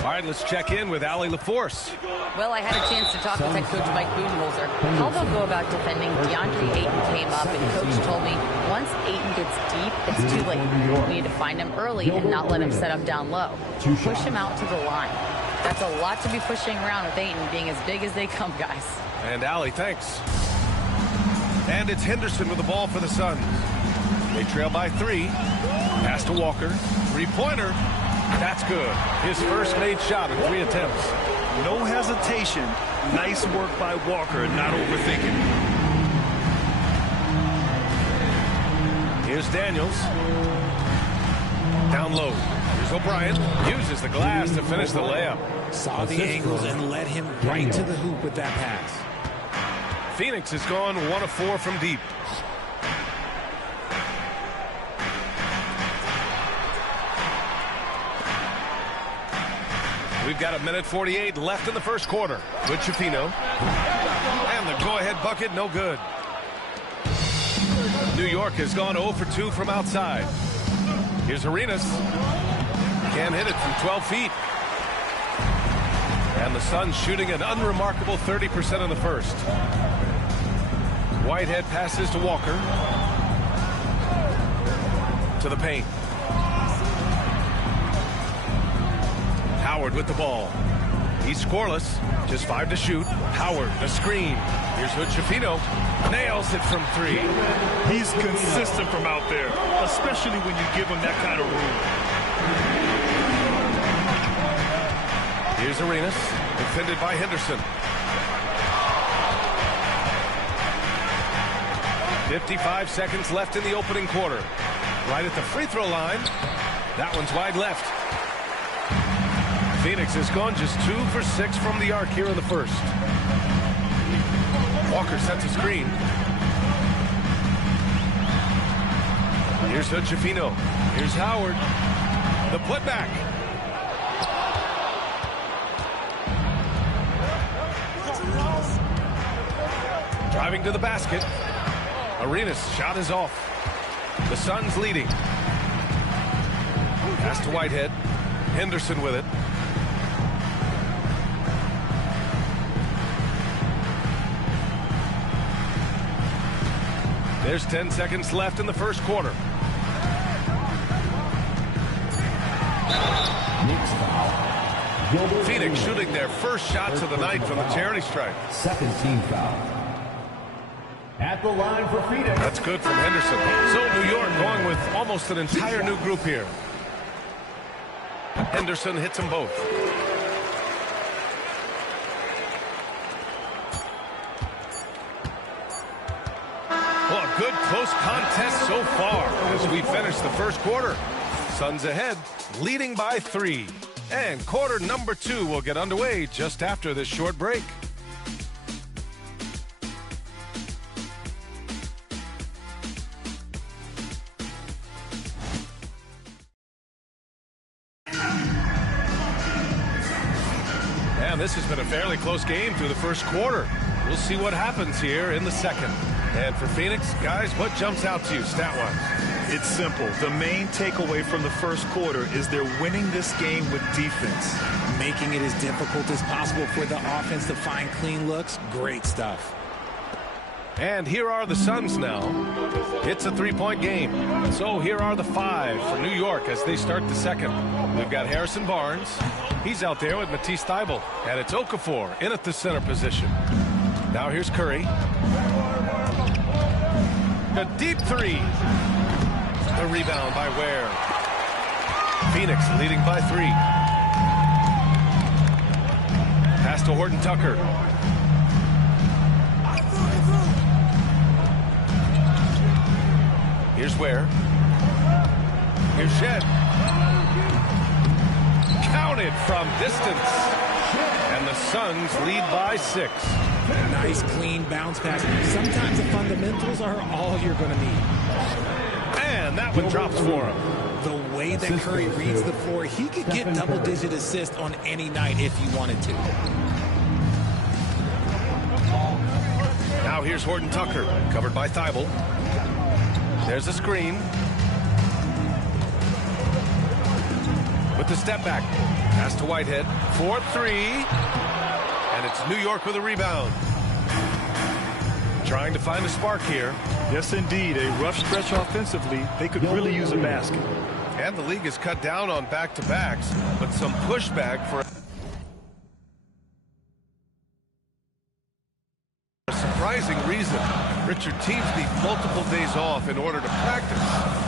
All right, let's check in with Allie LaForce. Well, I had a chance to talk with head coach Mike Budenholzer. How they'll go about defending. DeAndre Ayton came up, and coach told me once Ayton gets deep, it's too late. We need to find him early and not let him set up down low. Push him out to the line. That's a lot to be pushing around with Ayton being as big as they come, guys. And Allie, thanks. And it's Henderson with the ball for the Suns. They trail by 3. Pass to Walker. 3-pointer. That's good. His first made shot in 3 attempts. No hesitation. Nice work by Walker, not overthinking. Here's Daniels. Down low. Here's O'Brien. Uses the glass to finish the layup. Saw the angles and led him right to the hoop with that pass. Phoenix has gone 1 of 4 from deep. We've got 1:48 left in the first quarter. Good Schifino. And the go-ahead bucket, no good. New York has gone 0 for 2 from outside. Here's Arenas. Can't hit it from 12 feet. And the Suns shooting an unremarkable 30% in the first. Whitehead passes to Walker. To the paint. Howard with the ball. He's scoreless. Just 5 to shoot. Howard, the screen. Here's Hood Schifino. Nails it from 3. He's consistent from out there, especially when you give him that kind of room. Here's Arenas, defended by Henderson. 55 seconds left in the opening quarter. Right at the free throw line. That one's wide left. Phoenix has gone just 2 for 6 from the arc here in the first. Walker sets a screen. Here's Hood Schifino. Here's Howard. The putback. Driving to the basket. Arenas' shot is off. The Suns leading. Pass to Whitehead. Henderson with it. There's 10 seconds left in the first quarter. Phoenix shooting their first shots of the night from the charity stripe. Second team foul. At the line for Phoenix. That's good from Henderson. So New York going with almost an entire new group here. Henderson hits them both. Well, a good close contest so far as we finish the first quarter. Suns ahead, leading by 3. And quarter number 2 will get underway just after this short break. And this has been a fairly close game through the first quarter. We'll see what happens here in the second. And for Phoenix, guys, what jumps out to you stat-wise? It's simple. The main takeaway from the first quarter is they're winning this game with defense. Making it as difficult as possible for the offense to find clean looks. Great stuff. And here are the Suns now. It's a 3-point game. So here are the 5 for New York as they start the second. We've got Harrison Barnes. He's out there with Matisse Thybulle. And it's Okafor in at the center position. Now here's Curry. A deep 3. The rebound by Ware. Phoenix leading by 3. Pass to Horton Tucker. Here's Ware. Here's Shed. Counted from distance. And the Suns lead by 6. Nice, clean bounce pass. Sometimes the fundamentals are all you're going to need. And that one drops for him. The way that Curry reads the floor, he could get double-digit assists on any night if he wanted to. Now here's Horton Tucker, covered by Thybulle. There's a screen. With the step back. Pass to Whitehead. 4-3. And it's New York with a rebound. Trying to find a spark here. Yes, indeed. A rough stretch offensively. They could really use a basket. And the league has cut down on back-to-backs, but some pushback for a surprising reason. Richard, teams need multiple days off in order to practice.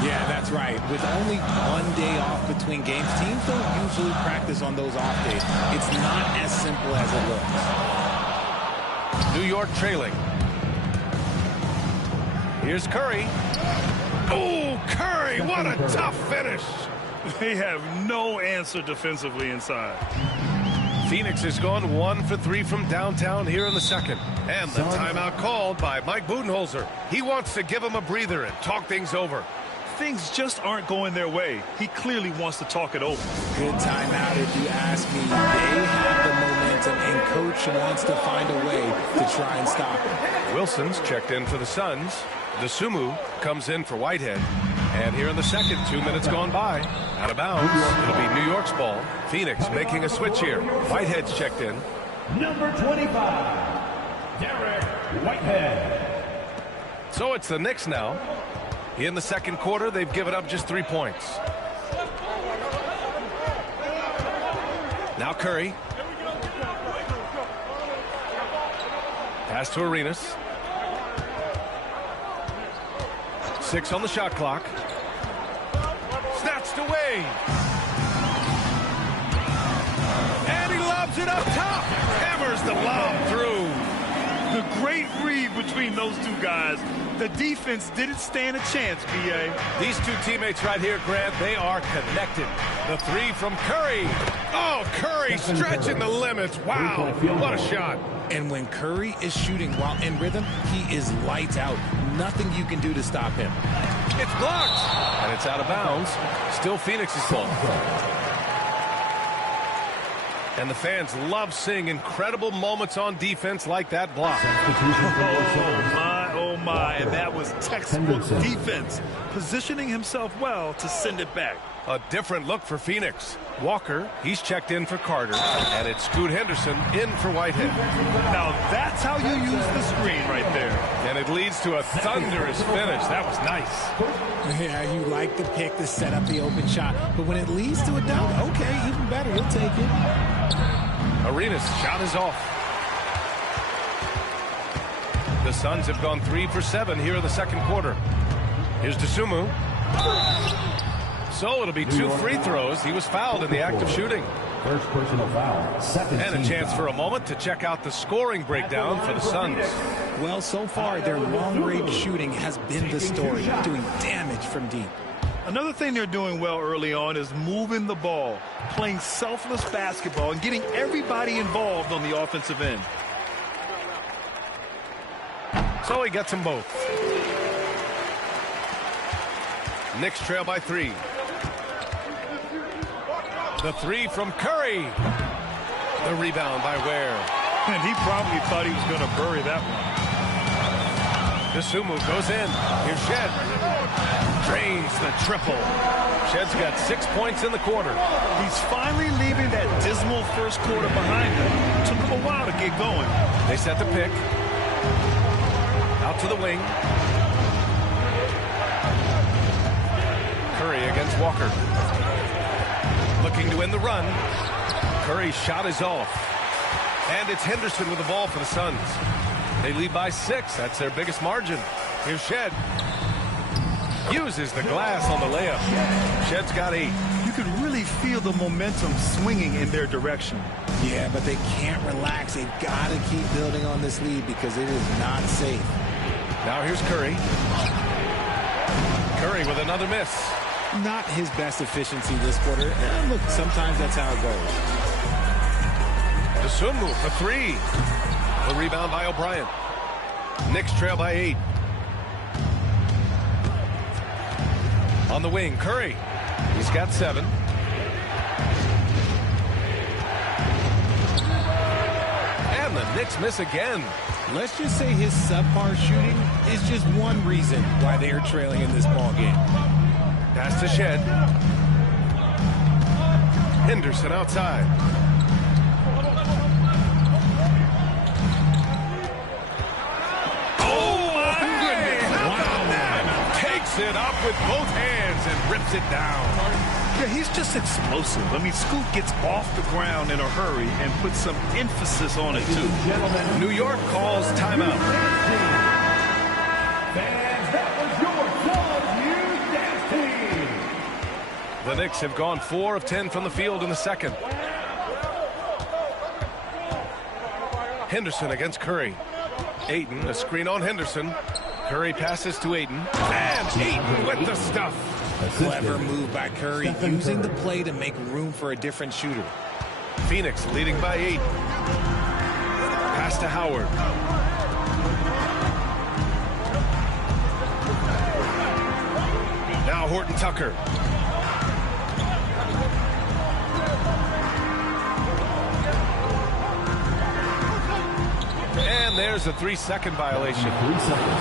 Yeah, that's right. With only 1 day off between games, teams don't usually practice on those off days. It's not as simple as it looks. New York trailing. Here's Curry. Oh, Curry, what a tough finish. They have no answer defensively inside. Phoenix has gone 1 for 3 from downtown here in the second. And the timeout called by Mike Budenholzer. He wants to give them a breather and talk things over. Things just aren't going their way. He clearly wants to talk it over. Good timeout if you ask me. They have the momentum, and Coach wants to find a way to try and stop it. Wilson's checked in for the Suns. Dosunmu comes in for Whitehead. And here in the second, 2 minutes gone by. Out of bounds. It'll be New York's ball. Phoenix making a switch here. Whitehead's checked in. Number 25, Derek Whitehead. So it's the Knicks now. In the second quarter, they've given up just 3 points. Now Curry. Pass to Arenas. 6 on the shot clock. Snatched away. And he lobs it up top. Hammers the lob through. The great read between those two guys. The defense didn't stand a chance, B.A. These two teammates right here, Grant, they are connected. The 3 from Curry. Oh, Curry stretching the limits. Wow, what a shot. And when Curry is shooting while in rhythm, he is lights out. Nothing you can do to stop him. It's blocked. And it's out of bounds. Still Phoenix's ball. And the fans love seeing incredible moments on defense like that block. Oh my, and that was textbook defense. Positioning himself well to send it back. A different look for Phoenix. Walker, he's checked in for Carter. And it's Scoot Henderson in for Whitehead. Now that's how you use the screen right there. And it leads to a thunderous finish. That was nice. Yeah, you like the pick to set up the open shot. But when it leads to a dunk, okay, even better. He'll take it. Arenas' shot is off. The Suns have gone 3 for 7 here in the second quarter. Here's Dosunmu. So it'll be 2 free throws. He was fouled in the act of shooting. First personal foul. Second and a chance foul. for a moment to check out the scoring breakdown for the Suns. Well, so far, their long-range shooting has been the story, doing damage from deep. Another thing they're doing well early on is moving the ball, playing selfless basketball, and getting everybody involved on the offensive end. So he gets them both. Knicks trail by 3. The 3 from Curry. The rebound by Ware. And he probably thought he was going to bury that one. Dosunmu goes in. Here's Shed. Drains the triple. Shed's got 6 points in the quarter. He's finally leaving that dismal first quarter behind him. Took him a while to get going. They set the pick. Out to the wing. Curry against Walker. Looking to win the run. Curry's shot is off. And it's Henderson with the ball for the Suns. They lead by 6. That's their biggest margin. Here's Shed. Uses the glass on the layup. Shed's got 8. You can really feel the momentum swinging in their direction. Yeah, but they can't relax. They've got to keep building on this lead because it is not safe. Now here's Curry. Curry with another miss. Not his best efficiency this quarter. Look, sometimes that's how it goes. Dosunmu for 3. The rebound by O'Brien. Knicks trail by 8. On the wing, Curry. He's got 7. And the Knicks miss again. Let's just say his subpar shooting is just one reason why they are trailing in this ball game. Pass to Shed. Henderson outside. Oh, my goodness. Wow. Takes it up with both hands and rips it down. Yeah, he's just explosive. I mean, Scoot gets off the ground in a hurry and puts some emphasis on it, too. New York calls timeout. The Knicks have gone 4 of 10 from the field in the second. Henderson against Curry. Ayton, a screen on Henderson. Curry passes to Ayton. And Ayton with the stuff. Clever move by Curry, using the play to make room for a different shooter. Phoenix leading by 8. Pass to Howard. Now Horton Tucker. And there's a 3-second violation. 3 seconds.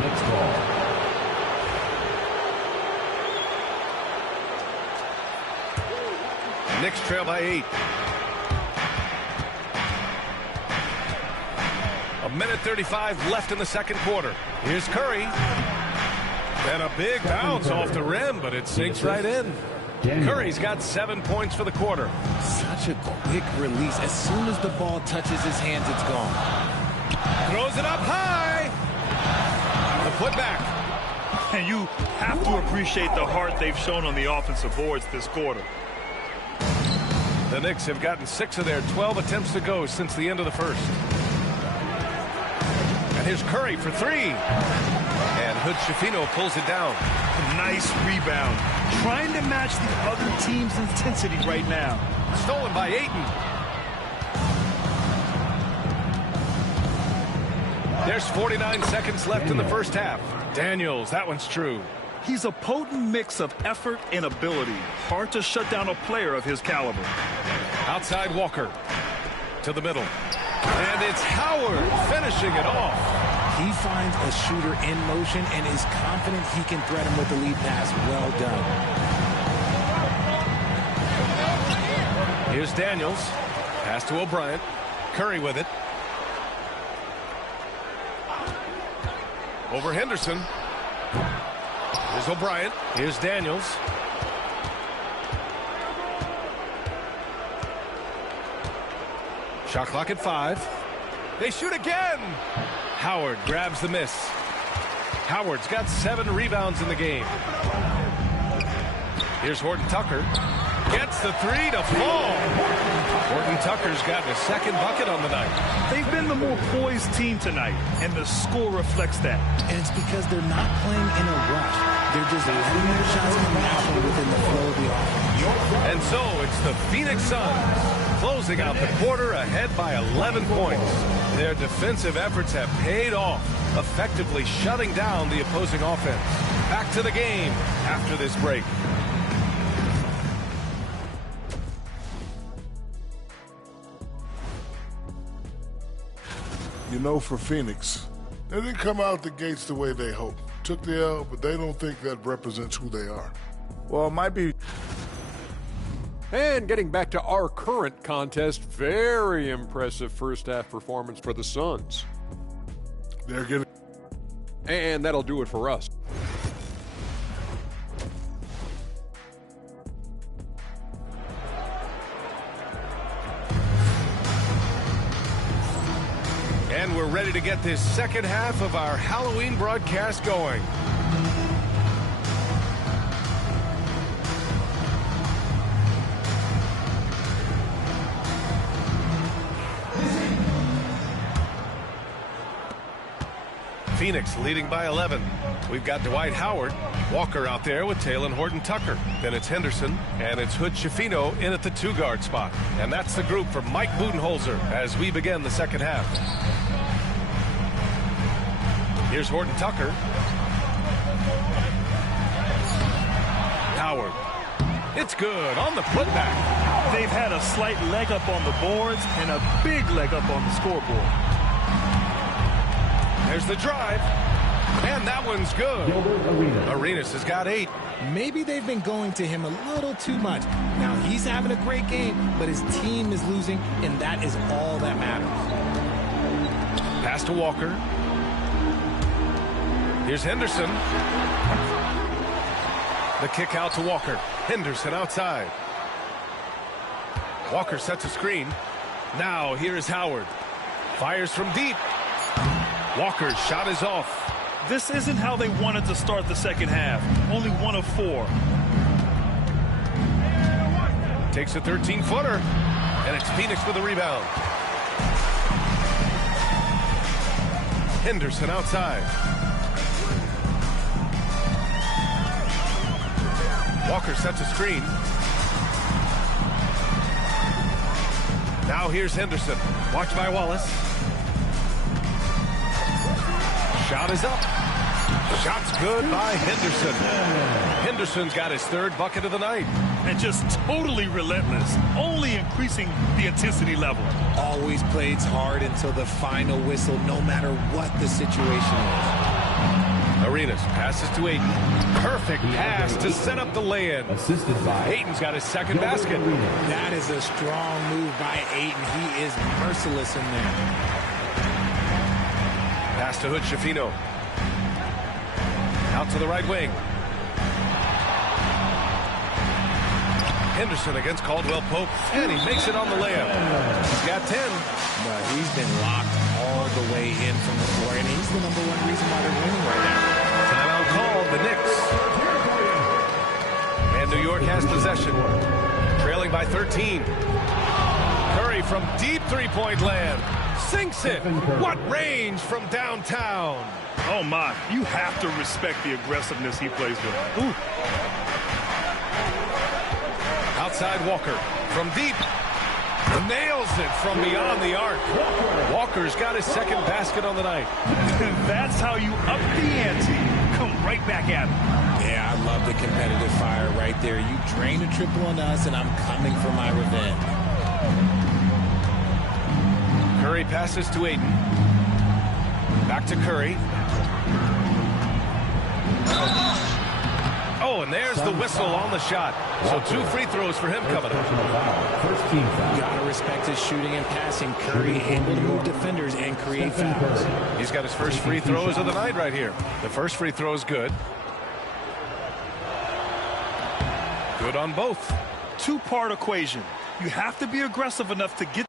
Next ball. Knicks trail by 8. 1:35 left in the second quarter. Here's Curry. And a big bounce off the rim, but it sinks right in. Curry's got 7 points for the quarter. Such a quick release. As soon as the ball touches his hands, it's gone. Throws it up high. The putback. And you have to appreciate the heart they've shown on the offensive boards this quarter. The Knicks have gotten 6 of their 12 attempts to go since the end of the first. And here's Curry for 3. And Hood-Schifino pulls it down. Nice rebound. Trying to match the other team's intensity right now. Stolen by Ayton. There's 49 seconds left in the first half. Daniels, that one's true. He's a potent mix of effort and ability. Hard to shut down a player of his caliber. Outside Walker. To the middle. And it's Howard finishing it off. He finds a shooter in motion and is confident he can threat him with the lead pass. Well done. Here's Daniels. Pass to O'Brien. Curry with it. Over Henderson. Here's O'Brien. Here's Daniels. Shot clock at 5. They shoot again. Howard grabs the miss. Howard's got 7 rebounds in the game. Here's Horton Tucker. Gets the 3 to fall. Horton Tucker's gotten a second bucket on the night. They've been the more poised team tonight, and the score reflects that. And it's because they're not playing in a rush. They're just letting their shots come out from within the flow of the offense. And so it's the Phoenix Suns closing out the quarter ahead by 11 points. Their defensive efforts have paid off, effectively shutting down the opposing offense. Back to the game after this break. You know, for Phoenix, they didn't come out the gates the way they hoped. Took the L, but they don't think that represents who they are. Well, it might be. And getting back to our current contest, very impressive first half performance for the Suns. They're getting. And that'll do it for us. And we're ready to get this second half of our Halloween broadcast going. Phoenix leading by 11. We've got Dwight Howard, Walker out there with Taylor Horton Tucker. Then it's Henderson, and it's Hood-Schifino in at the 2-guard spot. And that's the group for Mike Budenholzer as we begin the second half. Here's Horton Tucker. Howard. It's good on the putback. They've had a slight leg up on the boards and a big leg up on the scoreboard. There's the drive. And that one's good. Arenas has got 8. Maybe they've been going to him a little too much. Now he's having a great game, but his team is losing, and that is all that matters. Pass to Walker. Here's Henderson. The kick out to Walker. Henderson outside. Walker sets a screen. Now here is Howard. Fires from deep. Walker's shot is off. This isn't how they wanted to start the second half. Only 1 of 4. Takes a 13-footer. And it's Phoenix with a rebound. Henderson outside. Walker sets a screen. Now here's Henderson. Watched by Wallace. Shot is up. Shot's good by Henderson. Henderson's got his third bucket of the night. And just totally relentless, only increasing the intensity level. Always plays hard until the final whistle, no matter what the situation is. Arenas passes to Ayton. Perfect pass to set up the lay-in. Assisted by Ayton's got his second basket. That is a strong move by Ayton. He is merciless in there. Pass to Hood Schifino. Out to the right wing. Henderson against Caldwell Pope, and he makes it on the layup. He's got 10. But he's been locked all the way in from the floor, and he's the #1 reason why they're winning right now. Timeout called, the Knicks. And New York has possession, trailing by 13. Curry from deep three-point land. Sinks it. What range from downtown. Oh, my. You have to respect the aggressiveness he plays with. Ooh. Outside Walker from deep. Nails it from beyond the arc. Walker's got his second basket on the night. That's how you up the ante. Come right back at him. Yeah, I love the competitive fire right there. You drain a triple on us, and I'm coming for my revenge. Curry passes to Ayton. Back to Curry. Oh, and there's the whistle on the shot. So 2 free throws for him coming up. You gotta respect his shooting and passing. Curry able to move defenders and create fouls. He's got his first free throws of the night right here. The first free throw is good. Good on both. Two-part equation. You have to be aggressive enough to get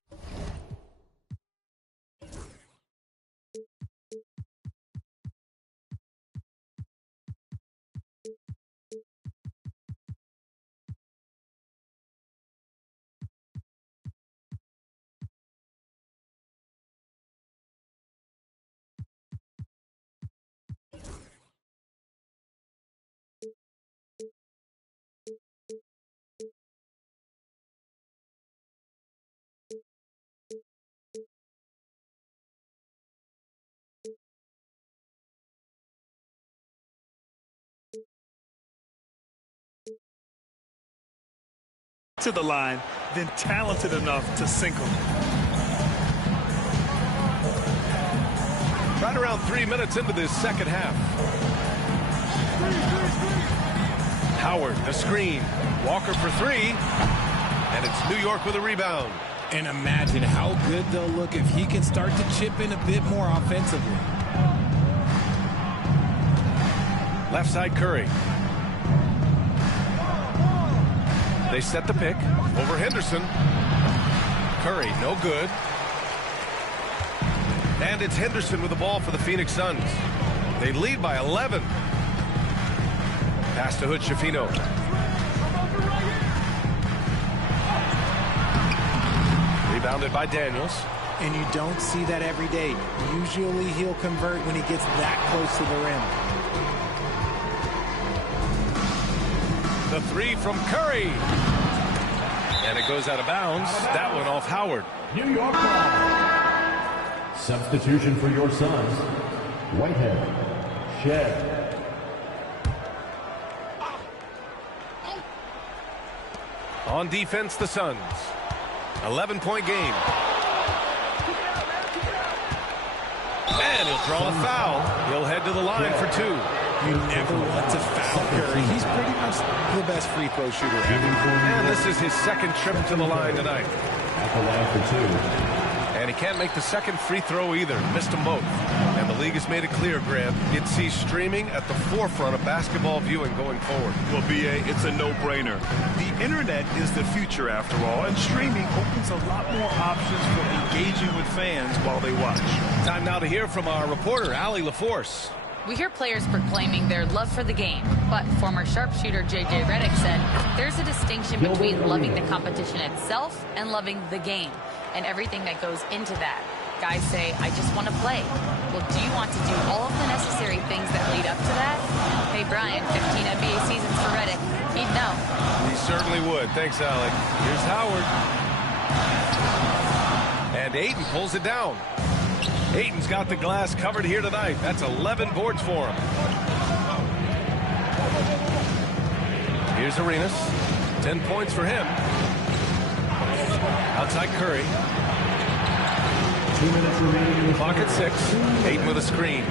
to the line, then talented enough to sink them. Right around 3 minutes into this second half. Howard, the screen. Walker for 3. And it's New York with a rebound. And imagine how good they'll look if he can start to chip in a bit more offensively. Left side Curry. They set the pick over Henderson. Curry, no good. And it's Henderson with the ball for the Phoenix Suns. They lead by 11. Pass to Hood Schifino. Rebounded by Daniels. And you don't see that every day. Usually he'll convert when he gets that close to the rim. The 3 from Curry. And it goes out of bounds. That one off Howard. New York ball. Substitution for your Suns. Whitehead. Shed. On defense, the Suns. 11-point game. And he'll draw a foul. He'll head to the line for 2. You never want to foul Curry. He's pretty much the best free throw shooter ever. And this is his second trip to the line tonight. At the line for 2. And he can't make the second free throw either. Missed them both. And the league has made it clear, Grant, it sees streaming at the forefront of basketball viewing going forward. Well, B.A., it's a no-brainer. The internet is the future, after all, and streaming opens a lot more options for engaging with fans while they watch. Time now to hear from our reporter, Allie LaForce. We hear players proclaiming their love for the game, but former sharpshooter J.J. Redick said there's a distinction between loving the competition itself and loving the game and everything that goes into that. Guys say, I just want to play. Well, do you want to do all of the necessary things that lead up to that? Hey, Brian, 15 NBA seasons for Redick. He'd know. He certainly would. Thanks, Alec. Here's Howard. And Ayton pulls it down. Ayton's got the glass covered here tonight. That's 11 boards for him. Here's Arenas. 10 points for him. Outside Curry. 2 minutes remaining. Clock at 6. Ayton with a screen.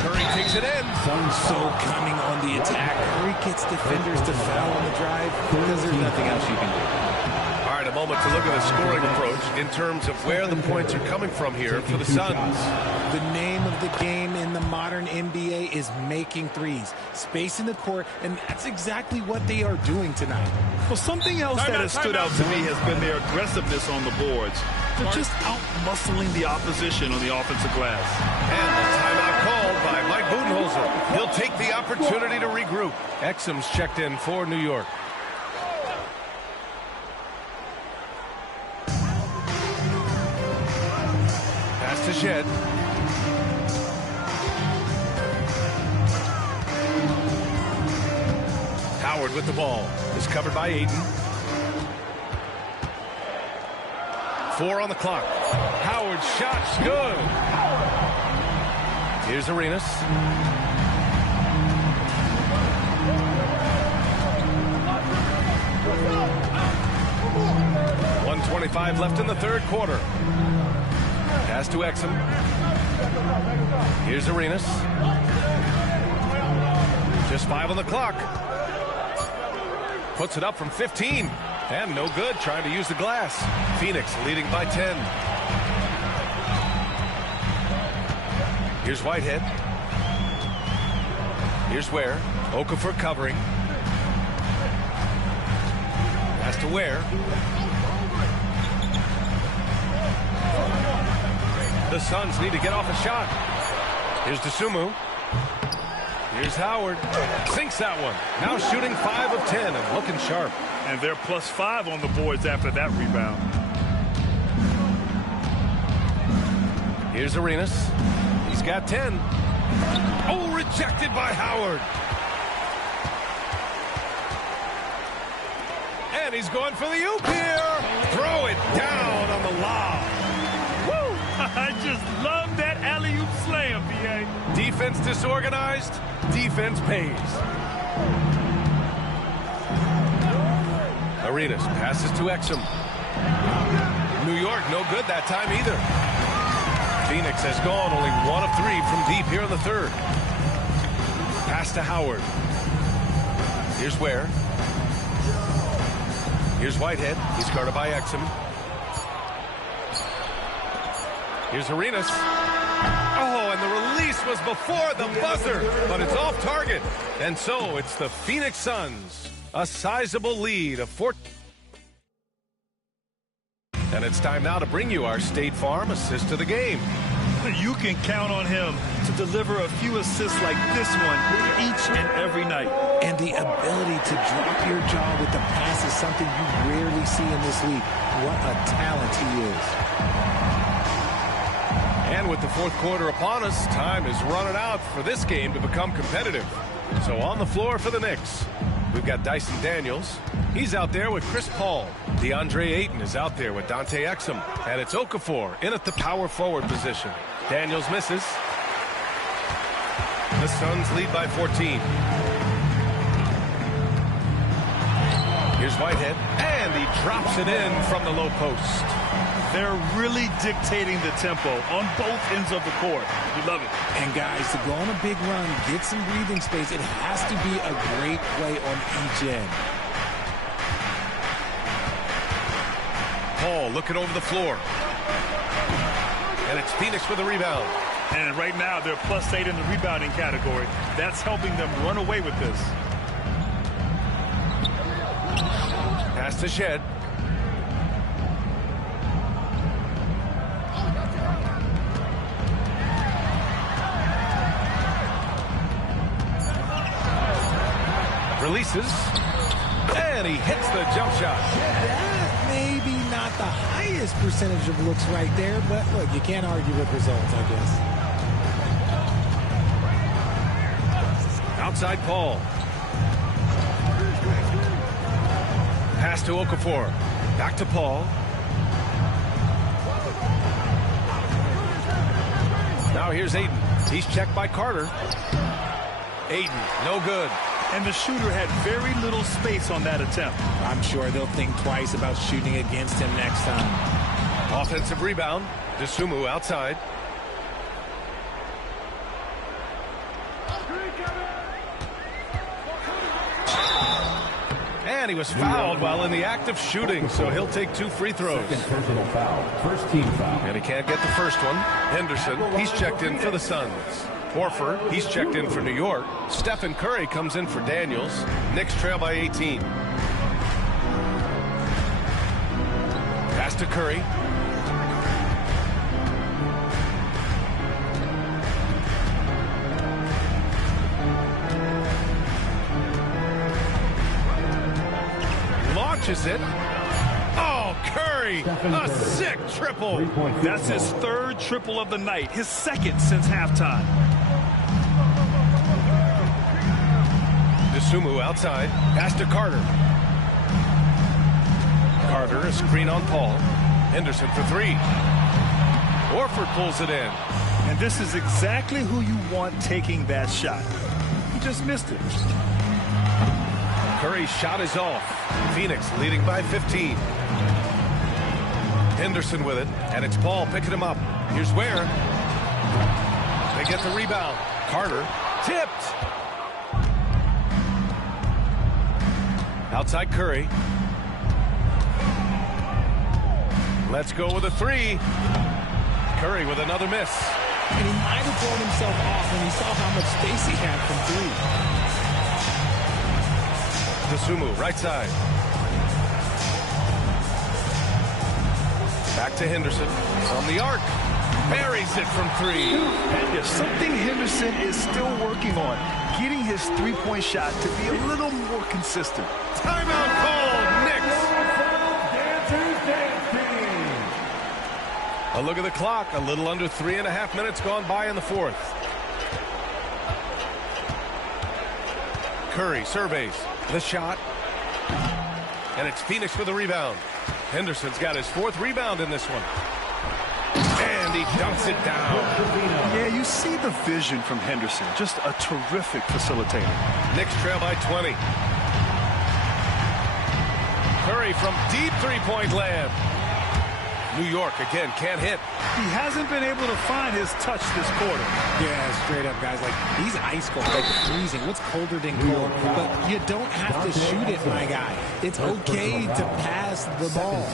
Curry takes it in. So coming on the attack. Curry gets defenders to foul on the drive because there's nothing else you can do. All right, a moment to look at the scoring approach in terms of where the points are coming from here for the Suns. The name of the game in the modern NBA is making threes. Space in the court, and that's exactly what they are doing tonight. Well, something else that has stood out to me has been their aggressiveness on the boards. They're just out-muscling the opposition on the offensive glass. And the timeout called by Mike Budenholzer. He'll take the opportunity to regroup. Exum's checked in for New York. Pass to Shed. Howard with the ball. Is covered by Ayton. 4 on the clock. Howard's shot's good. Here's Arenas. .125 left in the third quarter. Pass to Exum. Here's Arenas. Just 5 on the clock. Puts it up from 15. And no good, trying to use the glass. Phoenix leading by 10. Here's Whitehead. Here's Ware. Okafor covering. Pass to Ware. The Suns need to get off a shot. Here's Dosunmu. Here's Howard. Sinks that one. Now shooting 5 of 10 and looking sharp. And they're +5 on the boards after that rebound. Here's Arenas. He's got 10. Oh, rejected by Howard. And he's going for the oop here. Throw it down on the lob. Woo! I just love that alley-oop slam, B.A. Defense disorganized. Defense pays. Arenas passes to Exum. New York no good that time either. Phoenix has gone only 1 of 3 from deep here in the third. Pass to Howard. Here's Ware. Here's Whitehead. He's guarded by Exum. Here's Arenas. Oh, and the release was before the buzzer, but it's off target. And so it's the Phoenix Suns. A sizable lead of 4. And it's time now to bring you our State Farm assist of the game. You can count on him to deliver a few assists like this one each and every night. And the ability to drop your jaw with the pass is something you rarely see in this league. What a talent he is. And with the fourth quarter upon us, time is running out for this game to become competitive. So on the floor for the Knicks, we've got Dyson Daniels. He's out there with Chris Paul. DeAndre Ayton is out there with Dante Exum. And it's Okafor in at the power forward position. Daniels misses. The Suns lead by 14. Here's Whitehead. And he drops it in from the low post. They're really dictating the tempo on both ends of the court. You love it. And guys, to go on a big run, get some breathing space, it has to be a great play on each end. Paul looking over the floor. And it's Phoenix with a rebound. And right now, they're +8 in the rebounding category. That's helping them run away with this. Pass to Shed. Releases. And he hits the jump shot. Maybe not the highest percentage of looks right there, but look, you can't argue with results, I guess. Outside Paul. Pass to Okafor. Back to Paul. Now here's Ayton. He's checked by Carter. Ayton, no good. And the shooter had very little space on that attempt. I'm sure they'll think twice about shooting against him next time. Offensive rebound. Dosunmu outside. And he was fouled while in the act of shooting, so he'll take 2 free throws. Personal foul. First team foul. And he can't get the first one. Henderson, he's checked in for the Suns. Horford, he's checked in for New York. Stephen Curry comes in for Daniels. Knicks trail by 18. Pass to Curry. Launches it. Oh, Curry, a sick triple. That's his 3rd triple of the night, his 2nd since halftime. Dosunmu outside. Pass to Carter. Carter, a screen on Paul. Henderson for 3. Horford pulls it in. And this is exactly who you want taking that shot. He just missed it. Curry's shot is off. Phoenix leading by 15. Henderson with it, and it's Paul picking him up. Here's Ware. They get the rebound. Carter tipped. Outside Curry. Let's go with a 3. Curry with another miss. And he might have thrown himself off when he saw how much space he had from 3. Dosunmu, right side. Back to Henderson. On the arc. Buries it from 3. Yeah, something Henderson is still working on. Getting his 3-point shot to be a little more consistent. Timeout called. Knicks. A look at the clock. A little under 3.5 minutes gone by in the 4th. Curry surveys the shot. And it's Phoenix with a rebound. Henderson's got his 4th rebound in this one. And he dumps it down. Yeah, you see the vision from Henderson. Just a terrific facilitator. Knicks trail by 20. Curry from deep 3-point land. New York again can't hit. He hasn't been able to find his touch this quarter. Yeah, straight up, guys. Like, he's ice cold, like freezing. What's colder than cold? But you don't have to shoot it, my guy. It's okay to pass the ball.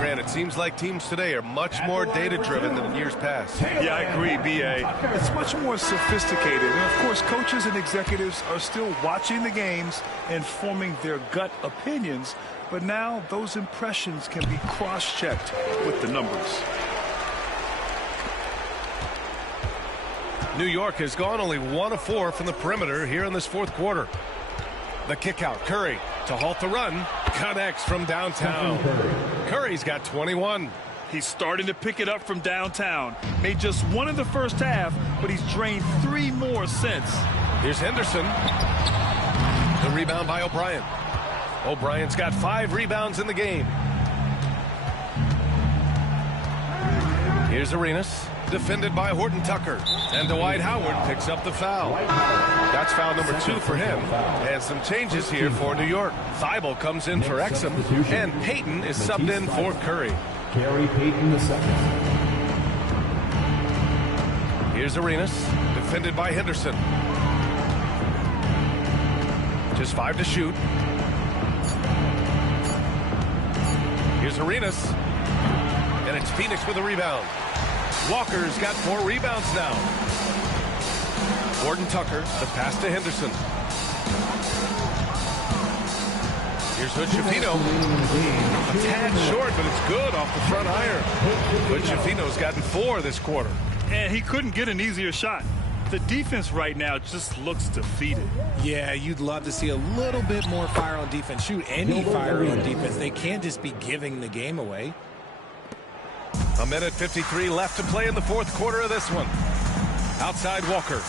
Grant, it seems like teams today are much more data-driven than in years past. Yeah, I agree, B.A. It's much more sophisticated. And, of course, coaches and executives are still watching the games and forming their gut opinions. But now those impressions can be cross-checked with the numbers. New York has gone only 1 of 4 from the perimeter here in this 4th quarter. The kick out. Curry to halt the run. Connects from downtown. Curry's got 21. He's starting to pick it up from downtown. Made just 1 in the first half, but he's drained 3 more since. Here's Henderson. The rebound by O'Brien. O'Brien's got 5 rebounds in the game. Here's Arenas, defended by Horton Tucker. And Dwight Howard picks up the foul. That's foul number 2 for him. And some changes here for New York. Thibault comes in for Exum, and Payton is subbed in for Curry. Gary Payton II. Here's Arenas, defended by Henderson. Just 5 to shoot. Here's Arenas. And it's Phoenix with a rebound. Walker's got 4 rebounds now. Horton Tucker, the pass to Henderson. Here's Hood-Schifino. A tad short, but it's good off the front iron. Hood-Schifino's gotten 4 this quarter. And he couldn't get an easier shot. The defense right now just looks defeated. Yeah, you'd love to see a little bit more fire on defense. Shoot, any fire on defense. They can't just be giving the game away. 1:53 left to play in the 4th quarter of this one. Outside Walker.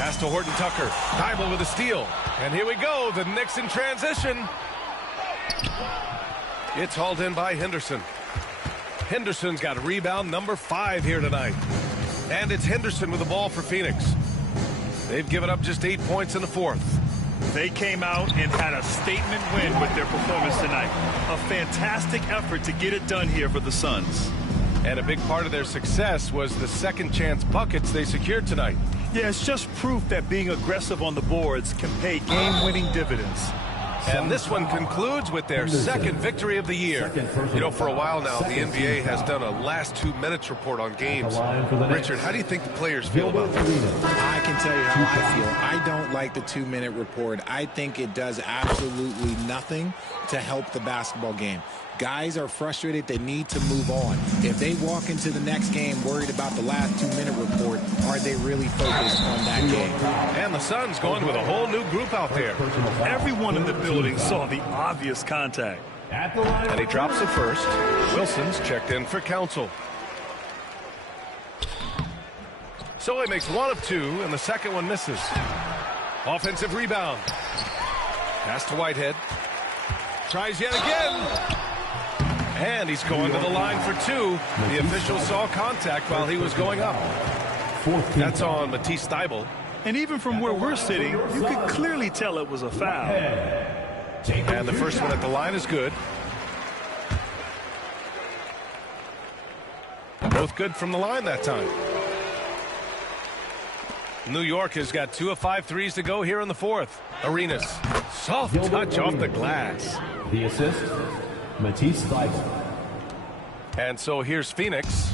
Pass Pass to Horton Tucker. Thibault with a steal. And here we go. The Knicks in transition. It's hauled in by Henderson. Henderson's got rebound number 5 here tonight. And it's Henderson with the ball for Phoenix. They've given up just 8 points in the fourth. They came out and had a statement win with their performance tonight. A fantastic effort to get it done here for the Suns. And a big part of their success was the second chance buckets they secured tonight. Yeah, it's just proof that being aggressive on the boards can pay game-winning dividends. And this one concludes with their second victory of the year. You know, for a while now, the NBA has done a last 2 minutes report on games. Richard, how do you think the players feel about this? I can tell you how I feel. I don't like the 2-minute report. I think it does absolutely nothing to help the basketball game. Guys are frustrated. They need to move on. If they walk into the next game worried about the last 2-minute report, are they really focused on that game? And the Suns going with a whole new group out there. Everyone in the building saw the obvious contact. And he drops it first. Wilson's checked in for counsel. So he makes 1 of 2, and the second one misses. Offensive rebound. Pass to Whitehead. Tries yet again. And he's going to the line for 2. The official saw contact while he was going up. That's on Matisse Thybulle. And even from where we're sitting, you could clearly tell it was a foul. And the first one at the line is good. Both good from the line that time. New York has got 2 of 5 threes to go here in the fourth. Arenas. Soft touch off the glass. The assist, Matisse Thybulle. And so here's Phoenix.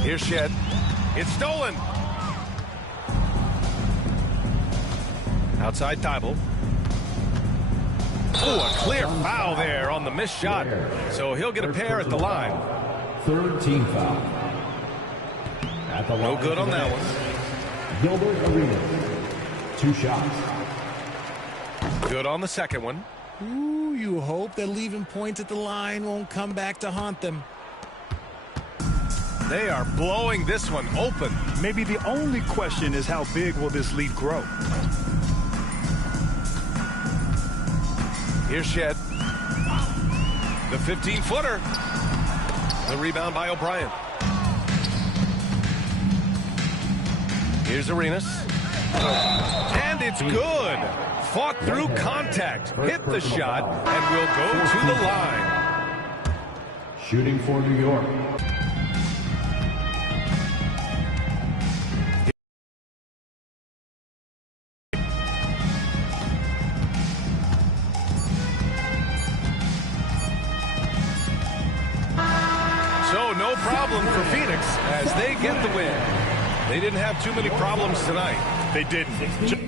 Here's Shed. It's stolen. Outside Thybulle. Oh, a clear foul there on the missed shot. So he'll get a pair at the line. Third team foul. No good on that one. Gilbert Arenas. 2 shots. Good on the second one. Ooh, you hope that leaving points at the line won't come back to haunt them. They are blowing this one open. Maybe the only question is how big will this lead grow? Here's Shed. The 15-footer. The rebound by O'Brien. Here's Arenas. And it's good. Fought through contact. Hit the shot and will go to the line. Shooting for New York. So no problem for Phoenix as they get the win. They didn't have too many problems tonight. They didn't.